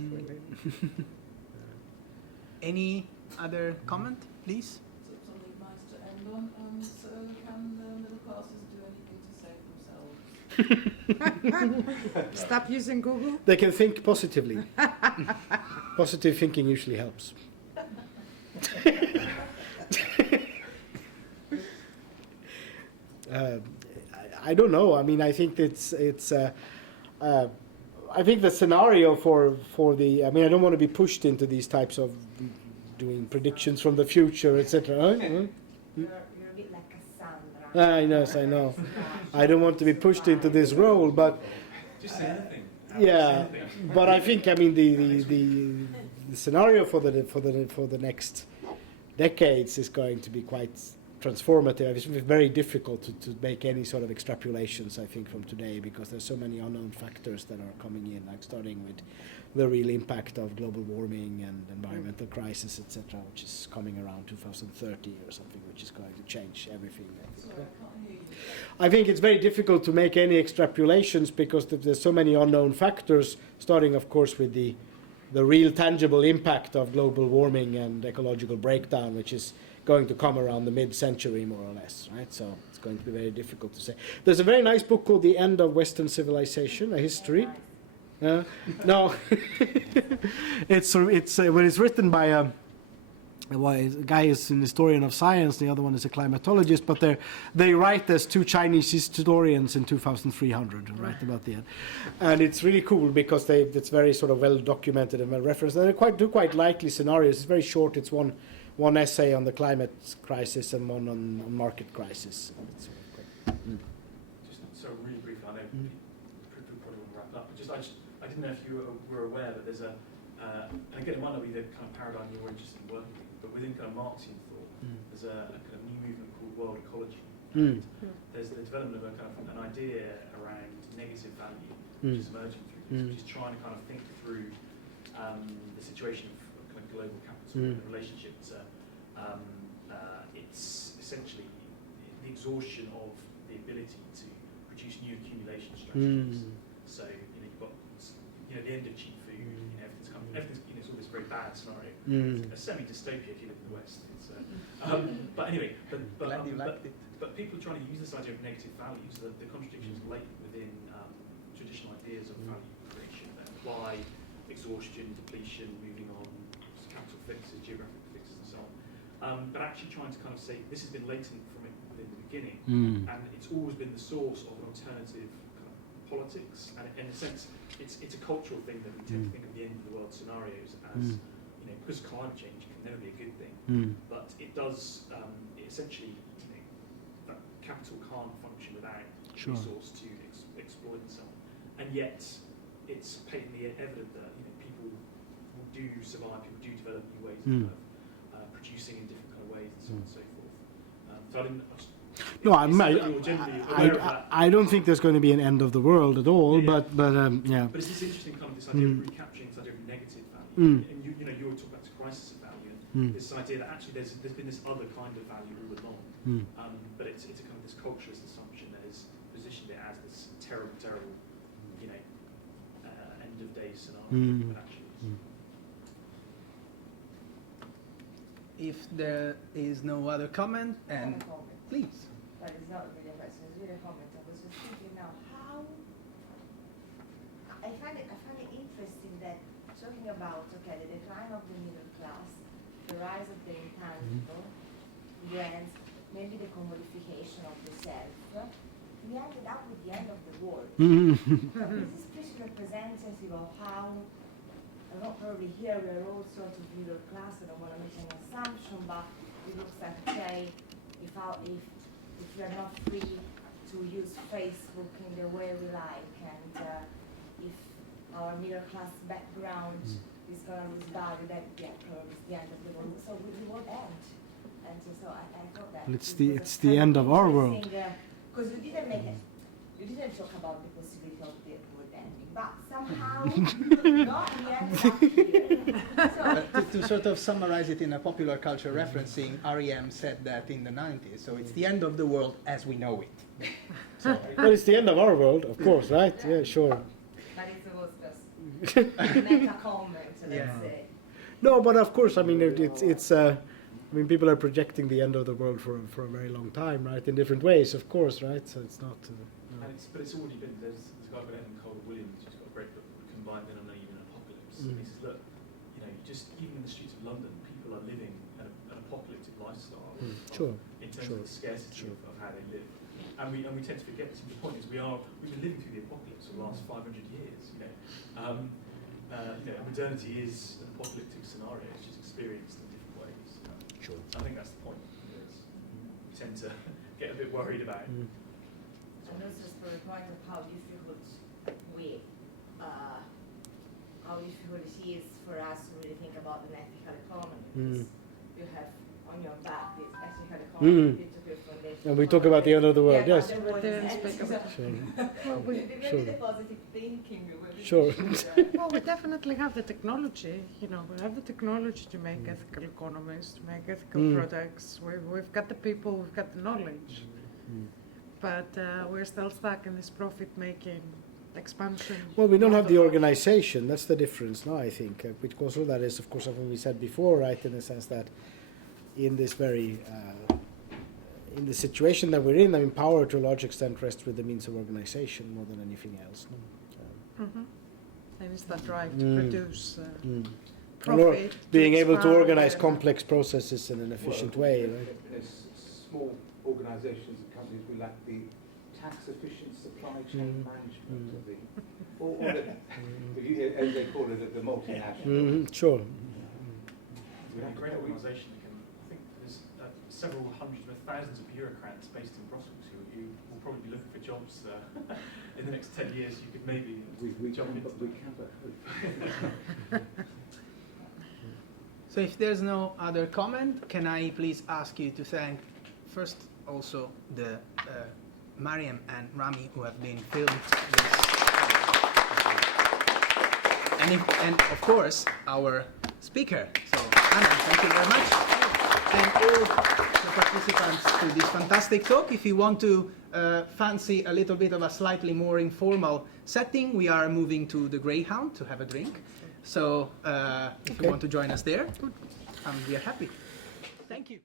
Any other comment, please? So something nice to end on. So can the middle classes do anything to save themselves? Stop using Google. They can think positively. Positive thinking usually helps. I don't know. I mean, I think I think the scenario for the. I mean, I don't want to be pushed into these types of doing predictions from the future, etc. You're a bit like Cassandra. I know. I don't want to be pushed into this role, but Just say anything. yeah. But I think, I mean, the scenario for the next decades is going to be quite transformative. It's very difficult to make any sort of extrapolations, I think, from today, because there's so many unknown factors that are coming in, like starting with the real impact of global warming and environmental crisis, etc., which is coming around 2030 or something, which is going to change everything, I think. Sorry, I can't hear you. I think it's very difficult to make any extrapolations because there's so many unknown factors, starting, of course, with the real tangible impact of global warming and ecological breakdown, which is going to come around the mid-century, more or less, right? So it's going to be very difficult to say. There's a very nice book called The End of Western Civilization, a history. No, it's written by a guy is an historian of science, the other one is a climatologist, but they write as two Chinese historians in 2300, right about the end. And it's really cool because it's very sort of well documented and well referenced. And they do quite likely scenarios. It's very short. It's one essay on the climate crisis and one on market crisis. It's quite, Just so really briefly, I know we probably want to wrap up, but I didn't know if you were aware that there's and again, it might not be the kind of paradigm you're interested in working with, but within kind of Marxian thought, there's a kind of new movement called world ecology. There's the development of a kind of an idea around negative value, which is emerging through this, which is trying to kind of think through the situation of kind of global capital and the relationship to it's essentially the exhaustion of the ability to produce new accumulation strategies. So you've got the end of cheap food. Everything's it's all this very bad scenario. It's a semi-dystopia if you live in the West. It's, but anyway, but people are trying to use this idea of negative values, the contradictions latent within traditional ideas of value creation that imply exhaustion, depletion, moving on, capital fixes, geographic fixes, and so on. But actually trying to kind of say this has been latent from within the beginning, and it's always been the source of an alternative kind of politics, and in a sense, it's a cultural thing that we tend to think of the end of the world scenarios as, you know, because climate change can never be a good thing, but it does, it essentially, you know, that capital can't function without resource to exploit and so on, and yet it's patently evident that, you know, people do survive, people do develop new ways of producing in different kind of ways and so on and so forth. So I don't think there's going to be an end of the world at all, but yeah. But it's this interesting kind of this idea of recapturing this idea of negative value, and you know, you were talking about this crisis of value, and this idea that actually there's been this other kind of value all along, but it's a kind of this culturalist assumption that has positioned it as this terrible, you know, end of day scenario, but actually it's If there is no other comment, and please. But it's not really a question, it's really a comment. I was just thinking now how I find it interesting that talking about the decline of the middle class, the rise of the intangible, and maybe the commodification of the self, we ended up with the end of the world. This is pretty representative of how, not probably here we are all sort of middle class, I don't want to make an assumption, but it looks like, okay, if we are not free to use Facebook in the way we like, and if our middle class background is going to lose value, then probably it's the end of the world. So we will end. And so I thought that it's the end of our world. Because you didn't talk about the possibility of the world ending, but somehow not the end up here. To sort of summarize it in a popular culture referencing, R.E.M. said that in the 90s. So it's the end of the world as we know it. So, well, it's the end of our world, of course, right? Yeah, sure. But it was just a meta comment, let's say. No, but of course, I mean, it's I mean, people are projecting the end of the world for a very long time, right? In different ways, of course, right? So it's not. and but it's already been. There's this guy by Cole Williams who's got a great book, Combined Men Uneven Apocalypse. And he says, look, you know, just even in the streets of London, people are living an apocalyptic lifestyle. In terms of the scarcity of how they live, and we tend to forget this. And the point is, we've been living through the apocalypse for the last 500 years. You know, modernity is an apocalyptic scenario. It's just experienced in different ways. I think that's the point. We tend to get a bit worried about it. And also for the point of how difficult it is for us to really think about an ethical economy. Because you have on your back this ethical economy, and we talk about the end of the world, yes. Maybe the positive thinking. Sure. Well, we definitely have the technology, you know, we have the technology to make ethical economies, to make ethical products. We've got the people, we've got the knowledge. But we're still stuck in this profit-making expansion. Well, we don't have the organization, that's the difference, no, I think. Because all that is, of course, something we said before, right, in the sense that in this very, in the situation that we're in, I mean, power to a large extent rests with the means of organization more than anything else. No? And it's that drive to produce profit. Being able to organize complex processes in an efficient way. Right? As small organizations and companies, we lack the tax-efficient supply chain management of the, or as they call it, the multinational. Sure. We have a great organisation that can, I think there's several hundreds, thousands of bureaucrats based in Brussels who will probably be looking for jobs in the next 10 years. You could maybe jump into we can but hope. So if there's no other comment, can I please ask you to thank first also the Mariam and Rami who have been filmed this, and of course our speaker. So Anna, thank you very much. And all the participants to this fantastic talk. If you want to fancy a little bit of a slightly more informal setting, we are moving to the Greyhound to have a drink. So if you want to join us there, we are happy. Thank you.